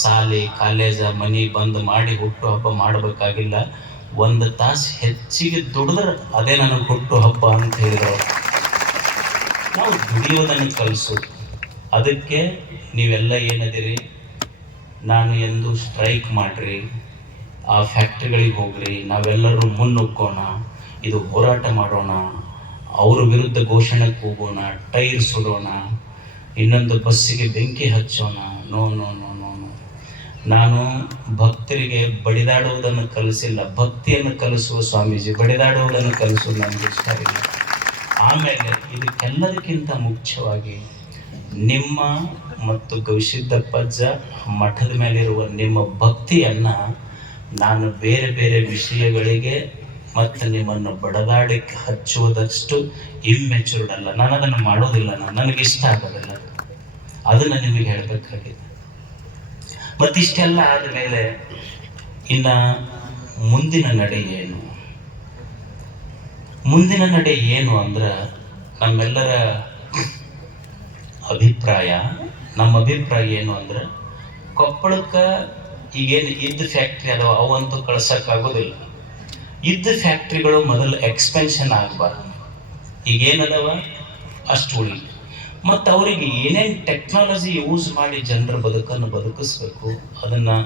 ಶಾಲೆ ಕಾಲೇಜ ಮನೆ ಬಂದ್ ಮಾಡಿ ಹುಟ್ಟು ಹಬ್ಬ ಮಾಡಬೇಕಾಗಿಲ್ಲ, 1 ತಾಸು ಹೆಚ್ಚಿಗೆ ದುಡಿದ್ರೆ ಅದೇ ನನಗೆ ಹುಟ್ಟು ಹಬ್ಬ ಅಂತ ಹೇಳಿದ್ರು. ನಾವು ದುಡಿಯೋದನ್ನು ಕಲಿಸೋದು. ಅದಕ್ಕೆ ನೀವೆಲ್ಲ ಏನದಿರಿ, ನಾನು ಎಂದು ಸ್ಟ್ರೈಕ್ ಮಾಡ್ರಿ, ಆ ಫ್ಯಾಕ್ಟ್ರಿಗಳಿಗೆ ಹೋಗ್ರಿ, ನಾವೆಲ್ಲರೂ ಮುನ್ನುಗ್ಗೋಣ, ಇದು ಹೋರಾಟ ಮಾಡೋಣ, ಅವ್ರ ವಿರುದ್ಧ ಘೋಷಣೆಗೆ ಹೋಗೋಣ, ಟೈರ್ ಸುಡೋಣ, ಇನ್ನೊಂದು ಬಸ್ಸಿಗೆ ಬೆಂಕಿ ಹಚ್ಚೋಣ. No no no no no. ನಾನು ಭಕ್ತರಿಗೆ ಬಡಿದಾಡುವುದನ್ನು ಕಲಿಸಿಲ್ಲ, ಭಕ್ತಿಯನ್ನು ಕಲಿಸುವ ಸ್ವಾಮೀಜಿ. ಬಡಿದಾಡುವುದನ್ನು ಕಲಿಸೋದು ನನಗೆ ಇಷ್ಟ ಇಲ್ಲ. ಆಮೇಲೆ ಇದಕ್ಕೆಲ್ಲದಕ್ಕಿಂತ ಮುಖ್ಯವಾಗಿ ನಿಮ್ಮ ಮತ್ತು ಗವಿಸಿದ್ದಪ್ಪಜ್ಜ ಮಠದ ಮೇಲಿರುವ ನಿಮ್ಮ ಭಕ್ತಿಯನ್ನು ನಾನು ಬೇರೆ ಬೇರೆ ವಿಷಯಗಳಿಗೆ ಮತ್ತು ನಿಮ್ಮನ್ನು ಬಡದಾಡಕ್ಕೆ ಹಚ್ಚುವುದಷ್ಟು ಇಮ್ಮೆಚೂರ್ಡ್ ಅಲ್ಲ. ನಾನು ಅದನ್ನು ಮಾಡೋದಿಲ್ಲ, ನನಗಿಷ್ಟ ಆಗೋದಿಲ್ಲ. ಅದನ್ನು ನಿಮಗೆ ಹೇಳಬೇಕಾಗಿದೆ. ಮತ್ತಿಷ್ಟೆಲ್ಲ ಆದಮೇಲೆ ಇನ್ನು ಮುಂದಿನ ನಡೆ ಏನು? ಮುಂದಿನ ನಡೆ ಏನು ಅಂದ್ರೆ, ನಮ್ಮ ಅಭಿಪ್ರಾಯ ಏನು ಅಂದ್ರೆ, ಕೊಪ್ಪಳಕ್ಕೆ ಈಗೇನು ಇದ್ದ ಫ್ಯಾಕ್ಟ್ರಿ ಅದಾವ ಅವಂತೂ ಕಳ್ಸೋಕ್ಕಾಗೋದಿಲ್ಲ. ಇದ್ದ ಫ್ಯಾಕ್ಟ್ರಿಗಳು ಮೊದಲು ಎಕ್ಸ್ಪೆನ್ಷನ್ ಆಗಬಾರ್ದು. ಈಗೇನದವ ಅಷ್ಟು ಉಳಿ. ಮತ್ತು ಅವರಿಗೆ ಏನೇನು ಟೆಕ್ನಾಲಜಿ ಯೂಸ್ ಮಾಡಿ ಜನರ ಬದುಕನ್ನು ಬದುಕಿಸ್ಬೇಕು, ಅದನ್ನು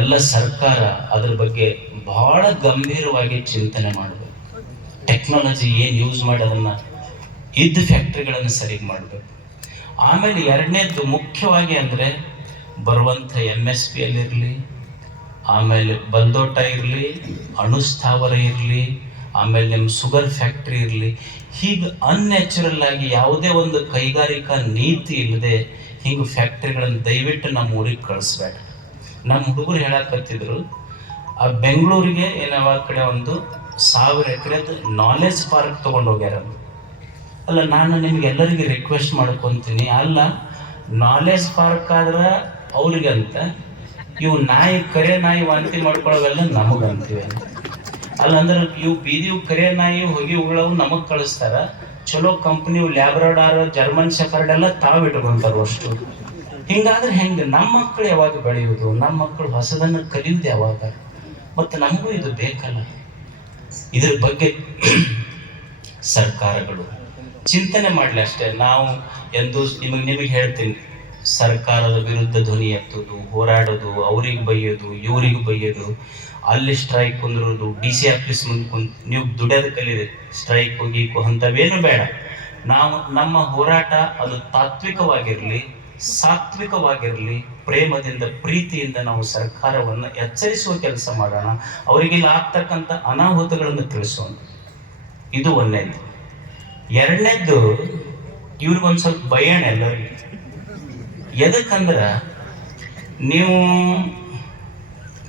ಎಲ್ಲ ಸರ್ಕಾರ ಅದ್ರ ಬಗ್ಗೆ ಭಾಳ ಗಂಭೀರವಾಗಿ ಚಿಂತನೆ ಮಾಡಬೇಕು. ಟೆಕ್ನಾಲಜಿ ಏನು ಯೂಸ್ ಮಾಡಿ ಅದನ್ನು ಇದ್ದ ಫ್ಯಾಕ್ಟ್ರಿಗಳನ್ನು ಸರಿಗೆ ಮಾಡಬೇಕು. ಆಮೇಲೆ ಎರಡನೇದು ಮುಖ್ಯವಾಗಿ ಅಂದರೆ, ಬರುವಂಥ MSPಯಲ್ಲಿರಲಿ, ಆಮೇಲೆ ಬಲ್ದೋಟ ಇರಲಿ, ಅಣುಸ್ಥಾವರ ಇರಲಿ, ಆಮೇಲೆ ನಿಮ್ಮ ಶುಗರ್ ಫ್ಯಾಕ್ಟ್ರಿ ಇರಲಿ, ಹೀಗೆ ಅನ್ಯಾಚುರಲ್ ಆಗಿ ಯಾವುದೇ ಒಂದು ಕೈಗಾರಿಕಾ ನೀತಿ ಇಲ್ಲದೆ ಹಿಂಗೆ ಫ್ಯಾಕ್ಟ್ರಿಗಳನ್ನು ದಯವಿಟ್ಟು ನಮ್ಮ ಊರಿಗೆ ಕಳಿಸ್ಬೇಡ. ನಮ್ಮ ಹುಡುಗರು ಹೇಳಕತ್ತಿದ್ರು, ಆ ಬೆಂಗಳೂರಿಗೆ ಏನವ ಕಡೆ ಒಂದು 1000 ಎಕರೆದು ನಾಲೆಜ್ ಪಾರ್ಕ್ ತೊಗೊಂಡು ಹೋಗ್ಯಾರ. ಅಲ್ಲ, ನಾನು ನಿಮ್ಗೆಲ್ಲರಿಗೆ ರಿಕ್ವೆಸ್ಟ್ ಮಾಡ್ಕೊತೀನಿ, ಅಲ್ಲ ನಾಲೆಜ್ ಪಾರ್ಕ್ ಆದ್ರೆ ಅವ್ರಿಗಂತ, ಇವು ಕರೆ ನಾಯಿ ವಾಂತಿ ಮಾಡ್ಕೊಳ್ಳೋವೆಲ್ಲ ನಮಗಂತೀವಿ. ಅಲ್ಲಂದ್ರೆ ಇವು ಬೀದಿವು ಕರೆ ನಾಯಿ ಹೊಗೆ ಉಗಳವು ನಮಗೆ ಕಳಿಸ್ತಾರ. ಚಲೋ ಕಂಪ್ನಿ ಲ್ಯಾಬ್ರಾಡಾರ್, ಜರ್ಮನ್ ಶೆಫರ್ಡ್ ಎಲ್ಲ ತಾವು ಇಟ್ಕೊಂತಾರ ಅಷ್ಟು. ಹಿಂಗಾದ್ರೆ ಹೆಂಗೆ? ನಮ್ಮ ಮಕ್ಕಳು ಯಾವಾಗ ಬೆಳೆಯುವುದು? ನಮ್ಮ ಮಕ್ಕಳು ಹೊಸದನ್ನು ಕಲಿಯುವುದು ಯಾವಾಗ? ಮತ್ತು ನಮಗೂ ಇದು ಬೇಕಲ್ಲ. ಇದ್ರ ಬಗ್ಗೆ ಸರ್ಕಾರಗಳು ಚಿಂತನೆ ಮಾಡಲಿ ಅಷ್ಟೇ. ನಾವು ಎಂದು ನಿಮಗೆ ಹೇಳ್ತೀನಿ, ಸರ್ಕಾರದ ವಿರುದ್ಧ ಧ್ವನಿ ಎತ್ತೋದು, ಹೋರಾಡೋದು, ಅವ್ರಿಗೆ ಬೈಯೋದು, ಇವ್ರಿಗೆ ಬೈಯೋದು, ಅಲ್ಲಿ ಸ್ಟ್ರೈಕ್ ಕುಂದಿರೋದು, DC ಆಫೀಸ್ ಮುಂದೆ ನೀವು ದುಡಿಯೋದು ಕಲೀರಿ, ಸ್ಟ್ರೈಕ್ ಗೀಕು ಅಂಥವೇನು ಬೇಡ. ನಾವು ನಮ್ಮ ಹೋರಾಟ ಅದು ತಾತ್ವಿಕವಾಗಿರಲಿ, ಸಾತ್ವಿಕವಾಗಿರಲಿ, ಪ್ರೇಮದಿಂದ ಪ್ರೀತಿಯಿಂದ ನಾವು ಸರ್ಕಾರವನ್ನು ಎಚ್ಚರಿಸುವ ಕೆಲಸ ಮಾಡೋಣ, ಅವರಿಗೆಲ್ಲ ಆಗ್ತಕ್ಕಂಥ ಅನಾಹುತಗಳನ್ನು ತಿಳಿಸೋಣ. ಇದು ಒಂದನೇದು. ಎರಡನೇದ್ದು, ಇವ್ರಿಗೊಂದು ಸ್ವಲ್ಪ ಭಯಣ ಎಲ್ಲರಿಗೆ. ಎದಕ್ಕಂದ್ರೆ, ನೀವು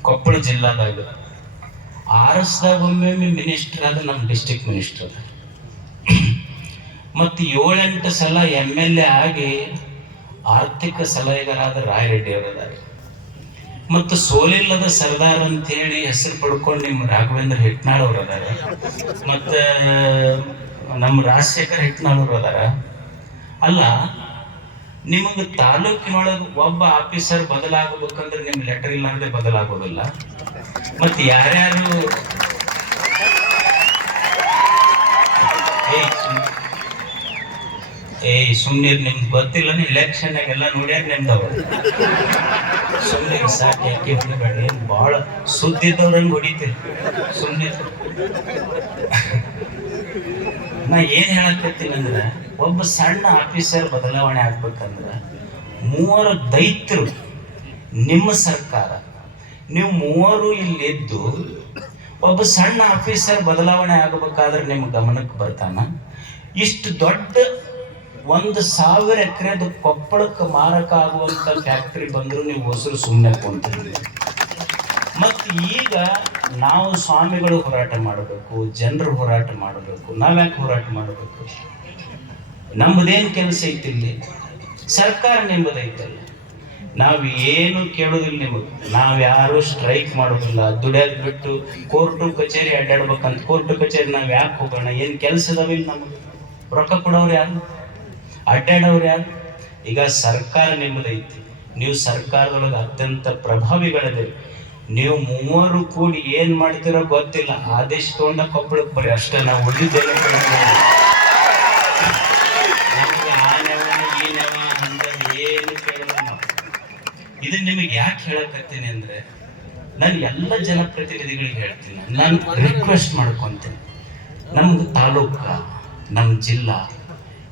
ಕೊಪ್ಪಳ ಜಿಲ್ಲಾದಾಗ ಒಮ್ಮೆ ಮಿನಿಸ್ಟರ್ ಆದ ನಮ್ಮ ಡಿಸ್ಟ್ರಿಕ್ಟ್ ಮಿನಿಸ್ಟರ್ ಅದ, ಮತ್ತು 7-8 ಸಲ MLA ಆಗಿ ಆರ್ಥಿಕ ಸಲಹೆಗಾರಾದ ರಾಯರೆಡ್ಡಿ ಅವರಿದ್ದಾರೆ, ಮತ್ತು ಸೋಲಿಲ್ಲದ ಸರ್ದಾರ್ ಅಂತೇಳಿ ಹೆಸರು ಪಡ್ಕೊಂಡು ನಿಮ್ಮ ರಾಘವೇಂದ್ರ ಹಿಟ್ನಾಳ್ ಅವರು ಅದಾರ, ಮತ್ತು ನಮ್ಮ ರಾಜಶೇಖರ್ ಹಿಟ್ನಾಳ್ ಅವರು ಅದಾರ. ಅಲ್ಲ, ನಿಮಗೆ ತಾಲೂಕಿನೊಳಗೆ ಒಬ್ಬ ಆಫೀಸರ್ ಬದಲಾಗಬೇಕಂದ್ರೆ ನಿಮ್ಮ ಲೆಟರ್ ಇಲ್ಲಾಂದ್ರೆ ಬದಲಾಗೋದಿಲ್ಲ. ಮತ್ತು ಯಾರ್ಯಾರು ಸುಮ್ನೀರ್ ನಿಮ್ಗೆ ಗೊತ್ತಿಲ್ಲ, ಇಲೆಕ್ಷನ್ನಾಗೆಲ್ಲ ನೋಡ್ಯಾರ ನಿಮ್ದವ. ಸುಮ್ನೆ ಸಾಕಿ ಯಾಕೆ ಹೊಡಿಬೇಡ, ಏನ್ ಭಾಳ ಸುದ್ದಿದ್ದವ್ರಂಗೆ ಹೊಡಿತೀರಿ ಸುಮ್ನೆ. ನಾ ಏನ್ ಹೇಳಕತ್ತೀನಿ ಅಂದ್ರೆ, ಒಬ್ಬ ಸಣ್ಣ ಆಫೀಸರ್ ಬದಲಾವಣೆ ಆಗ್ಬೇಕಂದ್ರೆ 3 ದೈತ್ರು ನಿಮ್ಮ ಸರ್ಕಾರ, ನೀವು 3 ಇಲ್ಲಿದ್ದು ಒಬ್ಬ ಸಣ್ಣ ಆಫೀಸರ್ ಬದಲಾವಣೆ ಆಗಬೇಕಾದ್ರೆ ನಿಮ್ಮ ಗಮನಕ್ಕೆ ಬರ್ತಾನ. ಇಷ್ಟು ದೊಡ್ಡ 1,000 ಎಕರೆದು ಕೊಪ್ಪಳಕ್ಕೆ ಮಾರಕ ಆಗುವಂತ ಫ್ಯಾಕ್ಟ್ರಿ ಬಂದ್ರು ನೀವು ಹೊಸರು ಸುಮ್ಮನೆ ಕೊಂತೀರಿ. ಮತ್ತು ಈಗ ನಾವು ಸ್ವಾಮಿಗಳು ಹೋರಾಟ ಮಾಡಬೇಕು, ಜನರು ಹೋರಾಟ ಮಾಡಬೇಕು. ನಾವ್ಯಾಕೆ ಹೋರಾಟ ಮಾಡಬೇಕು? ನಮ್ಮದೇನು ಕೆಲಸ ಐತಿಲ್ಲಿ? ಸರ್ಕಾರ ನಿಮ್ಮದೈತಲ್ಲ. ನಾವು ಏನು ಕೇಳೋದಿಲ್ಲ ನಿಮಗೆ. ನಾವು ಯಾರು ಸ್ಟ್ರೈಕ್ ಮಾಡೋದಿಲ್ಲ, ದುಡಿಯೋದು ಬಿಟ್ಟು ಕೋರ್ಟು ಕಚೇರಿ ಅಡ್ಡಾಡ್ಬೇಕಂತ ಕೋರ್ಟು ಕಚೇರಿ ನಾವು ಯಾಕೆ ಹೋಗೋಣ? ಏನು ಕೆಲಸ ಇದಾವಿಲ್ಲ ನಮಗೆ? ರೊಕ್ಕ ಕೊಡೋರು ಯಾರು? ಅಡ್ಡಾಡೋರು ಯಾರು? ಈಗ ಸರ್ಕಾರ ನಿಮ್ಮದೈತಿ, ನೀವು ಸರ್ಕಾರದೊಳಗೆ ಅತ್ಯಂತ ಪ್ರಭಾವಿಗಳಿದ್ದೀರಿ. ನೀವು 3 ಕೂಡಿ ಏನು ಮಾಡ್ತೀರೋ ಗೊತ್ತಿಲ್ಲ, ಆದೇಶ ತೊಗೊಂಡ ಕೊಪ್ಪಳಕ್ಕೆ ಬರ್ರಿ ಅಷ್ಟೇ. ನಾವು ಉಳಿದಿದ್ದೇನೆ ನಮಗೆ ಆ ನೆವ ಈ ನೆವ ಅಂತ ಏನು ಕೇಳೋದು ನಾವು. ಇದನ್ನ ನಿಮಗೆ ಯಾಕೆ ಹೇಳಕತ್ತೀನಿ ಅಂದ್ರೆ, ನಾನು ಎಲ್ಲ ಜನಪ್ರತಿನಿಧಿಗಳಿಗೆ ಹೇಳ್ತೀನಿ, ನಾನು ರಿಕ್ವೆಸ್ಟ್ ಮಾಡ್ಕೊತೀನಿ. ನಮ್ಗೆ ತಾಲೂಕ, ನಮ್ಮ ಜಿಲ್ಲಾ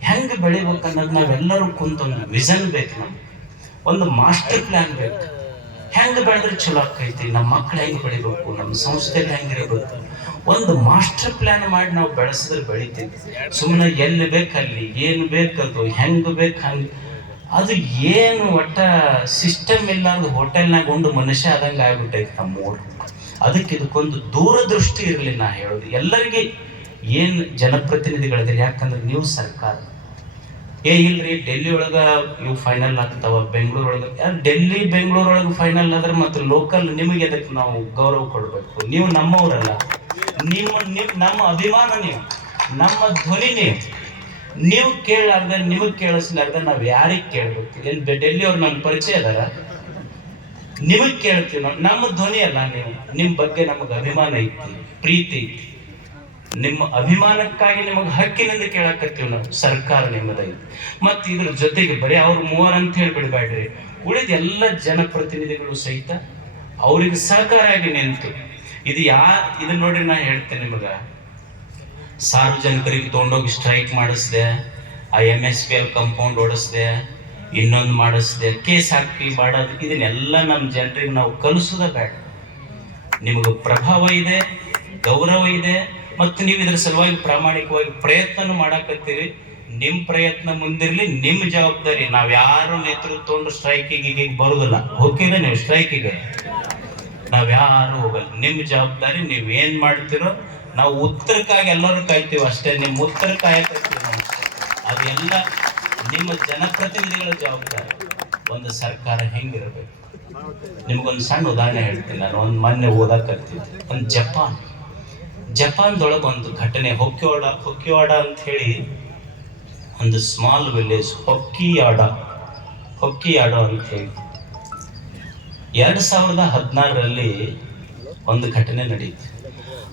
ಹೆಂಗೆ ಬೆಳಿಬೇಕನ್ನೋದು ನಾವೆಲ್ಲರೂ ಕುಂತೊಂದು ವಿಷನ್ ಬೇಕು. ನಮ್ಗೆ ಒಂದು ಮಾಸ್ಟರ್ ಪ್ಲಾನ್ ಬೇಕು. ಹೆಂಗೆ ಬೆಳೆದ್ರೆ ಚಲೋ ಆಕೈತಿ, ನಮ್ಮ ಮಕ್ಕಳು ಹೆಂಗೆ ಬೆಳಿಬೇಕು, ನಮ್ಮ ಸಂಸ್ಥೆಗಳು ಹೆಂಗಿರಬೇಕು, ಒಂದು ಮಾಸ್ಟರ್ ಪ್ಲಾನ್ ಮಾಡಿ ನಾವು ಬೆಳೆಸಿದ್ರೆ ಬೆಳಿತೀವಿ. ಸುಮ್ಮನೆ ಎಲ್ಲಿ ಬೇಕಲ್ಲಿ ಏನು ಬೇಕದು ಹೆಂಗೆ ಬೇಕು ಹಂಗೆ, ಅದು ಏನು ಒಟ್ಟ ಸಿಸ್ಟಮ್ ಇಲ್ಲಾರ್ದು ಹೋಟೆಲ್ನಾಗ ಒಂದು ಮನುಷ್ಯ ಆದಂಗೆ ಆಗ್ಬಿಟ್ಟೈತೆ ನಮ್ಮೂರು. ಅದಕ್ಕೆ ಇದಕ್ಕೊಂದು ದೂರದೃಷ್ಟಿ ಇರಲಿ. ನಾ ಹೇಳೋದು ಎಲ್ಲರಿಗೆ, ಏನು ಜನಪ್ರತಿನಿಧಿಗಳಿದ್ದೀರಿ, ಯಾಕಂದ್ರೆ ನೀವು ಸರ್ಕಾರ ಇಲ್ರಿ ಡೆಲ್ಲಿ ಒಳಗೆ ಇವು ಫೈನಲ್ ಆಗ್ತಾವ, ಬೆಂಗಳೂರೊಳಗೆ. ಡೆಲ್ಲಿ ಬೆಂಗಳೂರೊಳಗೆ ಫೈನಲ್ ಆದ್ರೆ ಮತ್ತು ಲೋಕಲ್ ನಿಮಗೆ ಅದಕ್ಕೆ ನಾವು ಗೌರವ ಕೊಡಬೇಕು. ನೀವು ನಮ್ಮವರಲ್ಲ, ನಮ್ಮ ಅಭಿಮಾನ, ನೀವು ನಮ್ಮ ಧ್ವನಿ. ನೀವು ಕೇಳಾರ್ದ, ನಿಮಗೆ ಕೇಳಿಸ್ಲಾರ್ದ ನಾವು ಯಾರಿಗೆ ಕೇಳ್ಬೇಕು? ಏನು ಡೆಲ್ಲಿ ಅವ್ರು ನಮ್ಮ ಪರಿಚಯ ಅದಾರ? ನಿಮಗೆ ಕೇಳ್ತೀವಿ ನಾವು, ನಮ್ಮ ಧ್ವನಿ ಅಲ್ಲ ನೀವು. ನಿಮ್ಮ ಬಗ್ಗೆ ನಮಗೆ ಅಭಿಮಾನ ಐತಿ, ಪ್ರೀತಿ ಐತಿ. ನಿಮ್ಮ ಅಭಿಮಾನಕ್ಕಾಗಿ ನಿಮಗೆ ಹಕ್ಕಿನಿಂದ ಕೇಳಕತ್ತೀವಿ ನಾವು. ಸರ್ಕಾರ ನಿಮ್ಮದೈತಿ. ಮತ್ತು ಇದ್ರ ಜೊತೆಗೆ ಬರೀ ಅವ್ರು 3 ಅಂತ ಹೇಳಿಬಿಡ್ಬೇಡ್ರಿ, ಉಳಿದ ಎಲ್ಲ ಜನಪ್ರತಿನಿಧಿಗಳು ಸಹಿತ ಅವ್ರಿಗೆ ಸಹಕಾರ ಆಗಿ ನಿಂತು ಇದನ್ನ ನೋಡ್ರಿ. ನಾ ಹೇಳ್ತೇನೆ ನಿಮಗೆ, ಸಾರ್ವಜನಿಕರಿಗೆ ತೊಗೊಂಡೋಗಿ ಸ್ಟ್ರೈಕ್ ಮಾಡಿಸ್ದೆ, ಆ MSPL ಕಂಪೌಂಡ್ ಓಡಿಸ್ದೆ, ಇನ್ನೊಂದು ಮಾಡಿಸ್ದೆ, ಕೇಸ್ ಹಾಕಿ ಮಾಡೋದು, ಇದನ್ನೆಲ್ಲ ನಮ್ಮ ಜನರಿಗೆ ನಾವು ಕಲಿಸೋದ ಬೇಡ. ನಿಮಗೆ ಪ್ರಭಾವ ಇದೆ, ಗೌರವ ಇದೆ, ಮತ್ತು ನೀವು ಇದ್ರ ಸಲುವಾಗಿ ಪ್ರಾಮಾಣಿಕವಾಗಿ ಪ್ರಯತ್ನ ಮಾಡಕತ್ತೀರಿ. ನಿಮ್ಮ ಪ್ರಯತ್ನ ಮುಂದಿರಲಿ, ನಿಮ್ಮ ಜವಾಬ್ದಾರಿ. ನಾವು ಯಾರು ನೇತೃತ್ವ ತೊಗೊಂಡು ಸ್ಟ್ರೈಕಿಗೆ ಬರುದಿಲ್ಲ. ಹೋಗ್ತೀರ ನೀವು ಸ್ಟ್ರೈಕಿಗೆ? ನಾವ್ಯಾರು ಹೋಗಲ್ಲ. ನಿಮ್ಮ ಜವಾಬ್ದಾರಿ, ನೀವು ಏನು ಮಾಡ್ತೀರೋ. ನಾವು ಉತ್ತರಕ್ಕಾಗಿ ಎಲ್ಲರೂ ಕಾಯ್ತೀವಿ ಅಷ್ಟೇ. ನಿಮ್ಮ ಉತ್ತರ ಕಾಯಕತ್ತೀವಿ ನಾವು. ಅದೆಲ್ಲ ನಿಮ್ಮ ಜನಪ್ರತಿನಿಧಿಗಳ ಜವಾಬ್ದಾರಿ. ಒಂದು ಸರ್ಕಾರ ಹೆಂಗಿರಬೇಕು? ನಿಮಗೊಂದು ಸಣ್ಣ ಉದಾಹರಣೆ ಹೇಳ್ತೀನಿ. ನಾನು ಮೊನ್ನೆ ಓದಕತ್ತೀನಿ. ಒಂದು ಜಪಾನ್ದೊಳಗೆ ಒಂದು ಘಟನೆ, ಹೊಕ್ಕಿವಾಡ ಅಂತ ಹೇಳಿ ಒಂದು ಸ್ಮಾಲ್ ವಿಲೇಜ್, ಹೊಕ್ಕಿಯಾಡ ಅಂತ ಹೇಳಿ 2016ರಲ್ಲಿ ಒಂದು ಘಟನೆ ನಡೀತು.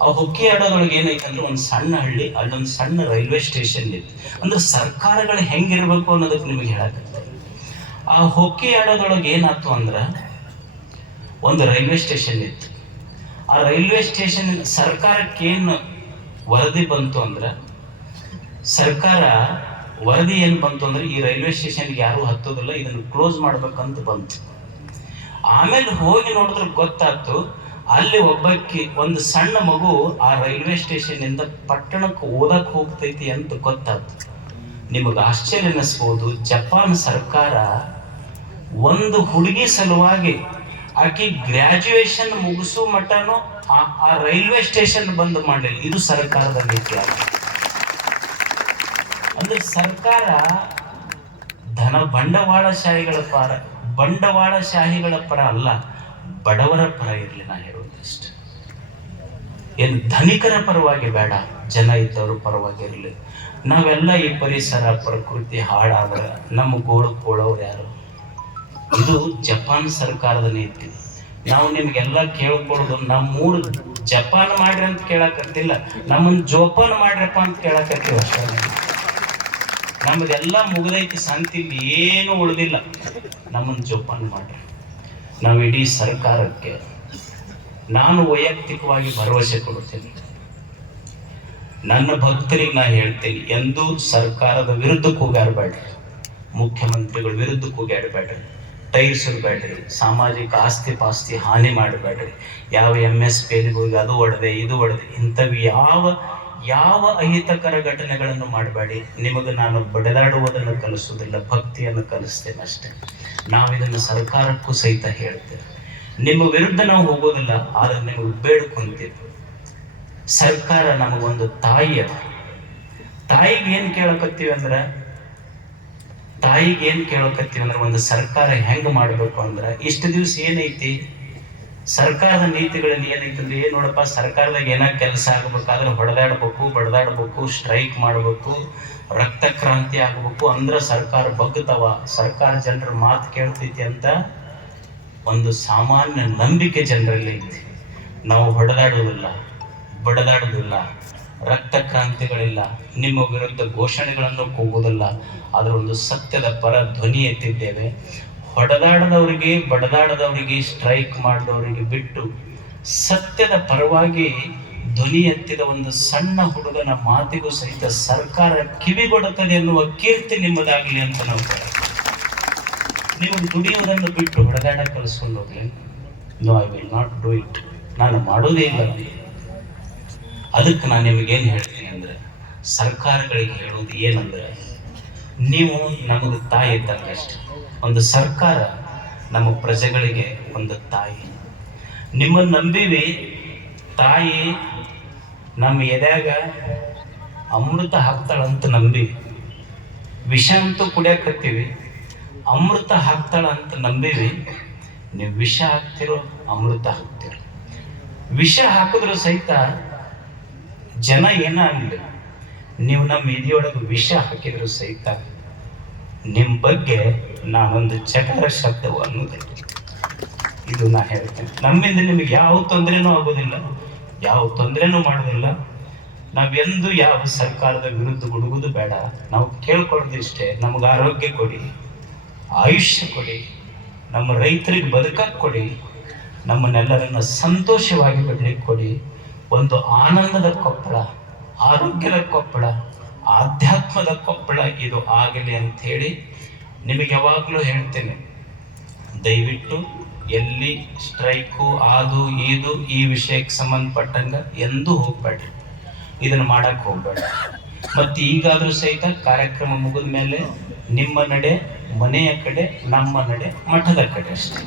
ಆ ಹೊಕ್ಕಿಯಾಡದೊಳಗೆ ಏನೈತಂದ್ರೆ ಒಂದು ಸಣ್ಣ ಹಳ್ಳಿ, ಅಲ್ಲೊಂದು ಸಣ್ಣ ರೈಲ್ವೆ ಸ್ಟೇಷನ್ ಇತ್ತು. ಅಂದ್ರೆ ಸರ್ಕಾರಗಳು ಹೆಂಗಿರ್ಬೇಕು ಅನ್ನೋದಕ್ಕೆ ನಿಮಗೆ ಹೇಳಕತ್ತೆ. ಆ ಹೊಕ್ಕಿಯಾಡದೊಳಗೆ ಏನಾಯ್ತು ಅಂದ್ರೆ, ಒಂದು ರೈಲ್ವೆ ಸ್ಟೇಷನ್ ಇತ್ತು. ಆ ರೈಲ್ವೆ ಸ್ಟೇಷನ್ ಸರ್ಕಾರಕ್ಕೆ ಏನು ವರದಿ ಬಂತು ಅಂದ್ರೆ, ಸರ್ಕಾರ ವರದಿ ಏನು ಬಂತು ಅಂದ್ರೆ, ಈ ರೈಲ್ವೆ ಸ್ಟೇಷನ್ಗೆ ಯಾರು ಹತ್ತೋದಿಲ್ಲ, ಇದನ್ನು ಕ್ಲೋಸ್ ಮಾಡ್ಬೇಕಂತ ಬಂತು. ಆಮೇಲೆ ಹೋಗಿ ನೋಡಿದ್ರೆ ಗೊತ್ತಾಯ್ತು, ಅಲ್ಲಿ ಒಂದು ಸಣ್ಣ ಮಗು ಆ ರೈಲ್ವೆ ಸ್ಟೇಷನ್ ಇಂದ ಪಟ್ಟಣಕ್ಕೆ ಓದಕ್ಕೆ ಹೋಗ್ತೈತಿ ಅಂತ ಗೊತ್ತಾಯ್ತು. ನಿಮಗೆ ಆಶ್ಚರ್ಯ ಅನ್ನಿಸ್ಬೋದು, ಜಪಾನ್ ಸರ್ಕಾರ ಒಂದು ಹುಡುಗಿ ಸಲುವಾಗಿ ಆಕಿ ಗ್ರಾಜುಯೇಷನ್ ಮುಗಿಸೋ ಮಟ್ಟನೂ ಆ ರೈಲ್ವೆ ಸ್ಟೇಷನ್ ಬಂದ್ ಮಾಡಲಿಲ್ಲ. ಇದು ಸರ್ಕಾರದ ನೀತಿ. ಅಂದ್ರೆ ಸರ್ಕಾರ ಬಂಡವಾಳಶಾಹಿಗಳ ಪರ ಅಲ್ಲ, ಬಡವರ ಪರ ಇರಲಿ. ನಾ ಹೇಳೋದಷ್ಟೆ. ಏನು ಧನಿಕರ ಪರವಾಗಿ ಬೇಡ, ಜನ ಇದ್ದವ್ರ ಪರವಾಗಿ ಇರಲಿ. ನಾವೆಲ್ಲ ಈ ಪರಿಸರ ಪ್ರಕೃತಿ ಹಾಳಾದ್ರೆ ನಮ್ಮ ಗೋಳು ಕೋಳವ್ರು ಯಾರು? ಇದು ಜಪಾನ್ ಸರ್ಕಾರದ ನೀತಿ. ನಾವು ನಿಮ್ಗೆಲ್ಲ ಕೇಳ್ಕೊಳ್ಳೋದು, ನಮ್ಮೂರು ಜಪಾನ್ ಮಾಡ್ರಿ ಅಂತ ಕೇಳಕತ್ತಿಲ್ಲ, ನಮ್ಮನ್ನ ಜೋಪಾನ ಮಾಡ್ರಪ್ಪ ಅಂತ ಕೇಳಕತ್ತೀವಿ ಅಷ್ಟೇ. ನಮ್ಮದೆಲ್ಲ ಮುಗಿದೈತಿ, ಶಾಂತಿ ಏನು ಉಳಿದಿಲ್ಲ. ನಮ್ಮನ್ನು ಜೋಪಾನ ಮಾಡ್ರಿ. ನಾವು ಇಡೀ ಸರ್ಕಾರಕ್ಕೆ ನಾನು ವೈಯಕ್ತಿಕವಾಗಿ ಭರವಸೆ ಕೊಡ್ತೀನಿ. ನನ್ನ ಭಕ್ತರಿಗೆ ನಾ ಹೇಳ್ತೀನಿ, ಎಂದೂ ಸರ್ಕಾರದ ವಿರುದ್ಧ ಕೂಗಾಡಬೇಡ್ರಿ, ಮುಖ್ಯಮಂತ್ರಿಗಳ ವಿರುದ್ಧ ಕೂಗಾಡಬೇಡ್ರಿ, ಟೈರ್ಸಿಡ್ಬೇಡ್ರಿ, ಸಾಮಾಜಿಕ ಆಸ್ತಿ ಪಾಸ್ತಿ ಹಾನಿ ಮಾಡಬೇಡ್ರಿ, ಯಾವ MSP ಹೋಗಿ ಅದು ಒಡೆದೆ ಇದು ಒಡೆದೆ ಇಂಥವು ಯಾವ ಅಹಿತಕರ ಘಟನೆಗಳನ್ನು ಮಾಡಬೇಡಿ. ನಿಮಗೆ ನಾನು ಬಡಿದಾಡುವುದನ್ನು ಕಲಿಸೋದಿಲ್ಲ, ಭಕ್ತಿಯನ್ನು ಕಲಿಸ್ತೇನೆ ಅಷ್ಟೇ. ನಾವಿದನ್ನು ಸರ್ಕಾರಕ್ಕೂ ಸಹಿತ ಹೇಳ್ತೇವೆ. ನಿಮ್ಮ ವಿರುದ್ಧ ನಾವು ಹೋಗೋದಿಲ್ಲ, ಆದರೆ ನಿಮಗೆ ಬೇಡ್ಕೊಂತೀವಿ. ಸರ್ಕಾರ ನಮಗೊಂದು ತಾಯಿ ಅದ. ತಾಯಿಗೆ ಏನು ಕೇಳಕತ್ತೀವಿ ಅಂದ್ರೆ ಒಂದು ಸರ್ಕಾರ ಹೆಂಗೆ ಮಾಡಬೇಕು ಅಂದ್ರೆ, ಇಷ್ಟು ದಿವಸ ಏನೈತಿ ಸರ್ಕಾರದ ನೀತಿಗಳಲ್ಲಿ ಏನೈತಿ ಅಂದ್ರೆ, ನೋಡಪ್ಪ ಸರ್ಕಾರದಾಗ ಏನಾಗ ಕೆಲಸ ಆಗಬೇಕಾದ್ರೆ ಬಡದಾಡ್ಬೇಕು, ಸ್ಟ್ರೈಕ್ ಮಾಡಬೇಕು, ರಕ್ತ ಕ್ರಾಂತಿ ಆಗಬೇಕು ಅಂದ್ರೆ ಸರ್ಕಾರ ಬಗ್ಗತವ, ಸರ್ಕಾರ ಜನರ ಮಾತು ಕೇಳ್ತೈತಿ ಅಂತ ಒಂದು ಸಾಮಾನ್ಯ ನಂಬಿಕೆ ಜನರಲ್ಲಿ ಐತಿ. ನಾವು ಬಡದಾಡುವುದಿಲ್ಲ, ರಕ್ತ ಕ್ರಾಂತಿಗಳಿಲ್ಲ, ನಿಮ್ಮ ವಿರುದ್ಧ ಘೋಷಣೆಗಳನ್ನು ಕೂಗುವುದಿಲ್ಲ, ಅದರ ಒಂದು ಸತ್ಯದ ಪರ ಧ್ವನಿ ಎತ್ತಿದ್ದೇವೆ. ಬಡದಾಡದವರಿಗೆ ಸ್ಟ್ರೈಕ್ ಮಾಡಿದವರಿಗೆ ಬಿಟ್ಟು ಸತ್ಯದ ಪರವಾಗಿ ಧ್ವನಿ ಎತ್ತಿದ ಒಂದು ಸಣ್ಣ ಹುಡುಗನ ಮಾತಿಗೂ ಸಹಿತ ಸರ್ಕಾರ ಕಿವಿಗೊಡುತ್ತದೆ ಎನ್ನುವ ಕೀರ್ತಿ ನಿಮ್ಮದಾಗಲಿ ಅಂತ ನಾವು ನಿಮಗೆ ದುಡಿಯುವುದನ್ನು ಬಿಟ್ಟು ಹೊಡೆದಾಡ ಕಲಿಸ್ಕೊಂಡು ಹೋಗ್ಲಿ. No, I will not do it. ನಾನು ಮಾಡೋದೇ ಇಲ್ಲ. ಅದಕ್ಕೆ ನಾನು ನಿಮಗೇನು ಹೇಳ್ತೀನಿ ಅಂದರೆ, ಸರ್ಕಾರಗಳಿಗೆ ಹೇಳೋದು ಏನಂದ್ರೆ, ನೀವು ನಮಗೆ ತಾಯಿ ಇದ್ದಂಗೆ ಅಷ್ಟೆ. ಒಂದು ಸರ್ಕಾರ ನಮ್ಮ ಪ್ರಜೆಗಳಿಗೆ ಒಂದು ತಾಯಿ. ನಿಮ್ಮನ್ನು ನಂಬಿವಿ, ತಾಯಿ ನಮ್ಮ ಎದ್ಯಾಗ ಅಮೃತ ಹಾಕ್ತಾಳಂತ ನಂಬಿ ವಿಷ ಅಂತೂ ಕುಡಿಯಕತ್ತೀವಿ, ಅಮೃತ ಹಾಕ್ತಾಳಂತ ನಂಬಿವಿ. ನೀವು ವಿಷ ಹಾಕ್ತಿರೋ ಅಮೃತ ಹಾಕ್ತಿರೋ, ವಿಷ ಹಾಕಿದ್ರು ಸಹಿತ ಜನ ಏನ ಅನ್ನಲಿ, ನೀವು ನಮ್ಮ ಎದೆಯೊಳಗೆ ವಿಷ ಹಾಕಿದ್ರು ಸಹಿತ ನಿಮ್ಮ ಬಗ್ಗೆ ನಾನೊಂದು ಚಕಾರ ಶಬ್ದವು ಅನ್ನೋದಿಲ್ಲ. ಇದು ನಾ ಹೇಳ್ತೇನೆ. ನಮ್ಮಿಂದ ನಿಮಗೆ ಯಾವ ತೊಂದರೆನೂ ಆಗೋದಿಲ್ಲ, ಯಾವ ತೊಂದರೆನೂ ಮಾಡೋದಿಲ್ಲ. ನಾವೆಂದು ಯಾವ ಸರ್ಕಾರದ ವಿರುದ್ಧ ಗುಡುಗುದು ಬೇಡ. ನಾವು ಕೇಳ್ಕೊಳ್ಳೋದು ಇಷ್ಟೇ, ನಮಗೆ ಆರೋಗ್ಯ ಕೊಡಿ, ಆಯುಷ್ಯ ಕೊಡಿ, ನಮ್ಮ ರೈತರಿಗೆ ಬದುಕಕ್ಕೆ ಕೊಡಿ, ನಮ್ಮನ್ನೆಲ್ಲರನ್ನ ಸಂತೋಷವಾಗಿ ಬಿಡ್ಲಿಕ್ಕೆ ಕೊಡಿ. ಒಂದು ಆನಂದದ ಕೊಪ್ಪಳ, ಆರೋಗ್ಯದ ಕೊಪ್ಪಳ, ಆಧ್ಯಾತ್ಮದ ಕೊಪ್ಪಳ ಇದು ಆಗಲಿ ಅಂತ ಹೇಳಿ ನಿಮಗೆ ಯಾವಾಗಲೂ ಹೇಳ್ತೇನೆ. ದಯವಿಟ್ಟು ಎಲ್ಲಿ ಸ್ಟ್ರೈಕು ಅದು ಇದು ಈ ವಿಷಯಕ್ಕೆ ಸಂಬಂಧಪಟ್ಟಂಗೆ ಎಂದೂ ಹೋಗ್ಬೇಡ್ರಿ, ಇದನ್ನು ಮಾಡಕ್ಕೆ ಹೋಗ್ಬೇಡ. ಮತ್ತು ಈಗಾದರೂ ಸಹಿತ ಕಾರ್ಯಕ್ರಮ ಮುಗಿದ ಮೇಲೆ ನಿಮ್ಮ ನಡೆ ಮನೆಯ ಕಡೆ, ನಮ್ಮ ನಡೆ ಮಠದ ಕಡೆ ಅಷ್ಟೇ.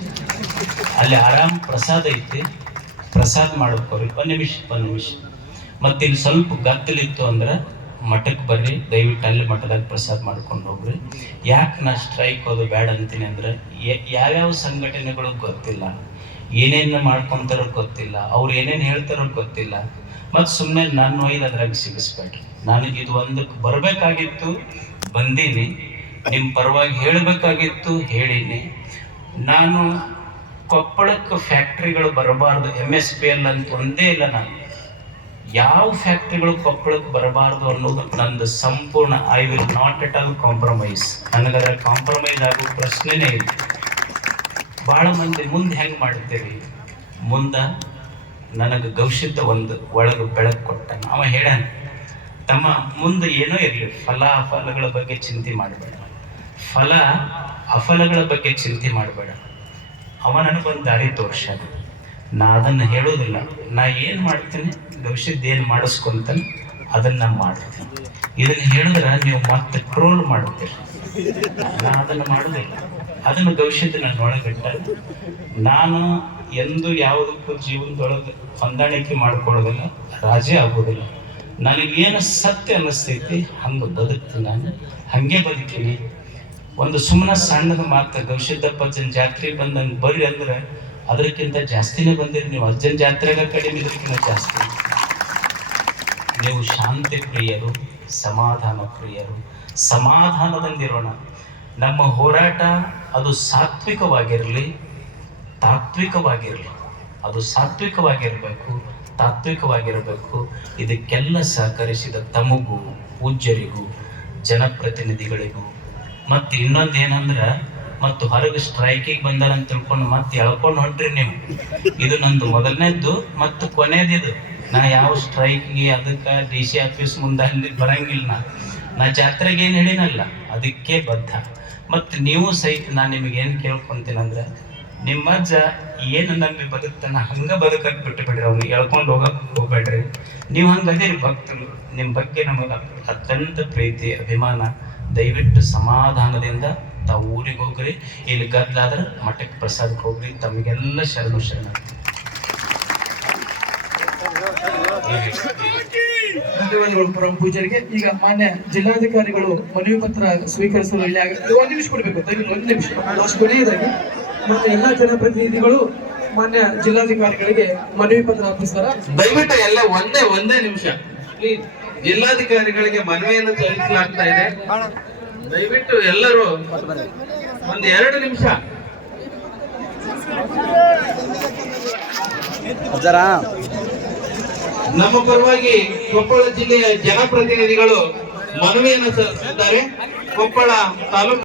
ಅಲ್ಲಿ ಆರಾಮ್ ಪ್ರಸಾದ ಐತಿ, ಪ್ರಸಾದ ಮಾಡ್ಕೋರಿ. ಒಂದು ನಿಮಿಷ. ಮತ್ತು ಇಲ್ಲಿ ಸ್ವಲ್ಪ ಗದ್ದಲಿತ್ತು ಅಂದ್ರೆ ಮಠಕ್ಕೆ ಬರ್ರಿ, ದಯವಿಟ್ಟು ಅಲ್ಲಿ ಮಠದಾಗ ಪ್ರಸಾದ ಮಾಡ್ಕೊಂಡು ಹೋಗ್ರಿ. ಯಾಕೆ ನಾ ಸ್ಟ್ರೈಕ್ ಅದು ಬೇಡ ಅಂತೀನಿ ಅಂದ್ರೆ, ಯಾವ್ಯಾವ ಸಂಘಟನೆಗಳು ಗೊತ್ತಿಲ್ಲ, ಏನೇನು ಮಾಡ್ಕೊತಾರೋ ಗೊತ್ತಿಲ್ಲ, ಅವ್ರು ಏನೇನು ಹೇಳ್ತಾರೋ ಗೊತ್ತಿಲ್ಲ. ಮತ್ತು ಸುಮ್ಮನೆ ನಾನು ಒಯ್ದು ಅದ್ರಾಗ ಸಿಗಿಸ್ಬೇಡ್ರಿ. ನಾನು ಇದು ಒಂದಕ್ಕೆ ಬರಬೇಕಾಗಿತ್ತು, ಬಂದೀನಿ. ನಿಮ್ಮ ಪರವಾಗಿ ಹೇಳಬೇಕಾಗಿತ್ತು, ಹೇಳೀನಿ. ನಾನು ಕೊಪ್ಪಳಕ್ಕೆ ಫ್ಯಾಕ್ಟ್ರಿಗಳು ಬರಬಾರ್ದು, MSPL ಅಂತ ಒಂದೇ ಇಲ್ಲ. ನಾನು ಯಾವ ಫ್ಯಾಕ್ಟ್ರಿಗಳು ಕೊಪ್ಪಳಕ್ಕೆ ಬರಬಾರ್ದು ಅನ್ನೋದು ನಂದು ಸಂಪೂರ್ಣ. I will not at all compromise. ನನಗದರ ಕಾಂಪ್ರಮೈಸ್ ಆಗೋ ಪ್ರಶ್ನೆನೇ ಇಲ್ಲ. ಭಾಳ ಮಂದಿ ಮುಂದೆ ಹೆಂಗೆ ಮಾಡ್ತೀರಿ, ಮುಂದೆ ನನಗೆ ಗೌಶಿದ್ದ ಒಂದು ಒಳಗೆ ಬೆಳಕು ಕೊಟ್ಟ. ಅವ ಹೇಳ್ಯಾನ, ತಮ್ಮ ಮುಂದೆ ಏನೋ ಇರಲಿ, ಫಲ ಅಫಲಗಳ ಬಗ್ಗೆ ಚಿಂತೆ ಮಾಡಬೇಡ, ಫಲ ಅಫಲಗಳ ಬಗ್ಗೆ ಚಿಂತೆ ಮಾಡಬೇಡ. ಅವ ನನಗೊಂದು ದಾರಿ ತೋರ್ಸ್ಯಾನ. ನಾ ಅದನ್ನು ಹೇಳೋದಿಲ್ಲ. ನಾ ಏನು ಮಾಡ್ತೀನಿ, ಗವಿಷ್ಯದ್ದು ಏನು ಮಾಡಿಸ್ಕೊಂತಾನೆ ಅದನ್ನು ಮಾಡ್ತೀನಿ. ಇದನ್ನು ಹೇಳಿದ್ರೆ ನೀವು ಮತ್ತೆ ಟ್ರೋಲ್ ಮಾಡ್ತೀರಿ. ನಾ ಅದನ್ನು ಮಾಡೋದಿಲ್ಲ. ಅದನ್ನು ಗವಿಷ್ಯದ್ದು ನನ್ನ ಒಳಗಿಟ್ಟ. ನಾನು ಎಂದು ಯಾವುದಕ್ಕೂ ಜೀವನದೊಳಗೆ ಹೊಂದಾಣಿಕೆ ಮಾಡ್ಕೊಳ್ಳೋದಿಲ್ಲ, ರಾಜೇ ಆಗೋದಿಲ್ಲ. ನನಗೇನು ಸತ್ಯ ಅನ್ನಿಸ್ತೈತಿ ಹಂಗೆ ಬದುಕ್ತೀನಿ. ನಾನು ಹಾಗೆ ಬದುಕೀನಿ. ಒಂದು ಸುಮ್ಮನೆ ಸಣ್ಣದ ಮಾತು, ಗವಿಸಿದ್ದಪ್ಪಜ್ಜನ ಜಾತ್ರೆ ಬಂದಂಗೆ ಬರ್ರಿ ಅಂದ್ರೆ ಅದಕ್ಕಿಂತ ಜಾಸ್ತಿನೇ ಬಂದಿರಿ ನೀವು. ಅಜ್ಜನ ಜಾತ್ರೆಗೆ ಕಡಿಮೆ, ಇದಕ್ಕಿಂತ ಜಾಸ್ತಿ. ನೀವು ಶಾಂತಿ ಪ್ರಿಯರು, ಸಮಾಧಾನ ಪ್ರಿಯರು, ಸಮಾಧಾನದಿಂದಿರೋಣ. ನಮ್ಮ ಹೋರಾಟ ಅದು ಸಾತ್ವಿಕವಾಗಿರಲಿ, ತಾತ್ವಿಕವಾಗಿರಲಿ. ಅದು ಸಾತ್ವಿಕವಾಗಿರಬೇಕು, ತಾತ್ವಿಕವಾಗಿರಬೇಕು. ಇದಕ್ಕೆಲ್ಲ ಸಹಕರಿಸಿದ ತಮಗೂ, ಪೂಜ್ಯರಿಗೂ ಜನಪ್ರತಿನಿಧಿಗಳಿಗೂ ಮತ್ತು ಇನ್ನೊಂದು ಏನಂದ್ರೆ ಮತ್ತು ಹೊರಗೆ ಸ್ಟ್ರೈಕಿಗೆ ಬಂದಾರ ಅಂತ ತಿಳ್ಕೊಂಡು ಮತ್ತೆ ಎಳ್ಕೊಂಡು ಹೊಂಟ್ರಿ ನೀವು. ಇದು ನಂದು ಮೊದಲನೇದ್ದು ಮತ್ತು ಕೊನೆಯದಿದು. ನಾ ಯಾವ ಸ್ಟ್ರೈಕ್ಗೆ ಅದಕ್ಕೆ DC ಆಫೀಸ್ ಮುಂದೆ ಅಲ್ಲಿ ಬರಂಗಿಲ್ಲ. ನಾ ಜಾತ್ರೆಗೆ ಏನು ಹೇಳಿನಲ್ಲ ಅದಕ್ಕೆ ಬದ್ಧ. ಮತ್ತು ನೀವು ಸಹಿತ ನಾನು ನಿಮಗೆ ಏನು ಕೇಳ್ಕೊತೀನಿ ಅಂದ್ರೆ, ನಿಮ್ಮ ಅಜ್ಜ ಏನು ನಂಬಿ ಬದುಕ್ತಾನ ಹಂಗೆ ಬದುಕಕ್ಕೆ ಬಿಟ್ಟು ಬಿಡ್ರಿ, ಅವ್ನಿಗೆ ಎಳ್ಕೊಂಡು ಹೋಗಕ್ಕೆ ಹೋಗ್ಬೇಡ್ರಿ. ನೀವು ಹಂಗೆ ಅದೇರಿ ಭಕ್ತರು, ನಿಮ್ಮ ಬಗ್ಗೆ ನಮಗೆ ಅತ್ಯಂತ ಪ್ರೀತಿ ಅಭಿಮಾನ. ದಯವಿಟ್ಟು ಸಮಾಧಾನದಿಂದ ತಾವು ಊರಿಗೆ ಹೋಗ್ರಿ. ಇಲ್ಲಿ ಗದ್ದಲಾದ್ರೆ ಮಠಕ್ಕೆ ಪ್ರಸಾದಕ್ಕೆ ಹೋಗ್ರಿ. ತಮಗೆಲ್ಲ ಶರಣು ಶರಣ. ಧನ್ಯವಾದಗಳು ಪರಮ ಪೂಜಾರಿಗೆ. ಈಗ ಮಾನ್ಯ ಜಿಲ್ಲಾಧಿಕಾರಿಗಳು ಮನವಿ ಪತ್ರ ಸ್ವೀಕರಿಸಲು ಇಲ್ಲಿ ಒಂದು ನಿಮಿಷ ಕೊಡಬೇಕು, ದಯವಿಟ್ಟು ಒಂದು ನಿಮಿಷ. ಅಷ್ಟು ಕೊನೆಯದಾಗಿ ಮಾನ್ಯ ಎಲ್ಲ ಜನಪ್ರತಿನಿಧಿಗಳು ಮಾನ್ಯ ಜಿಲ್ಲಾಧಿಕಾರಿಗಳಿಗೆ ಮನವಿ ಪತ್ರ ಅರ್ಪಿಸ್ತಾರ. ದಯವಿಟ್ಟು ಎಲ್ಲ ಒಂದೇ ನಿಮಿಷ ಪ್ಲೀಸ್. ಜಿಲ್ಲಾಧಿಕಾರಿಗಳಿಗೆ ಮನವಿಯನ್ನು ಸಲ್ಲಿಸಲಾಗ್ತಾ ಇದೆ. ದಯವಿಟ್ಟು ಎಲ್ಲರೂ ಒಂದು 2 ನಿಮಿಷ. ನಮ್ಮ ಪರವಾಗಿ ಕೊಪ್ಪಳ ಜಿಲ್ಲೆಯ ಜನಪ್ರತಿನಿಧಿಗಳು ಮನವಿಯನ್ನು ಸಲ್ಲಿಸಿದ್ದಾರೆ. ಕೊಪ್ಪಳ ತಾಲೂಕು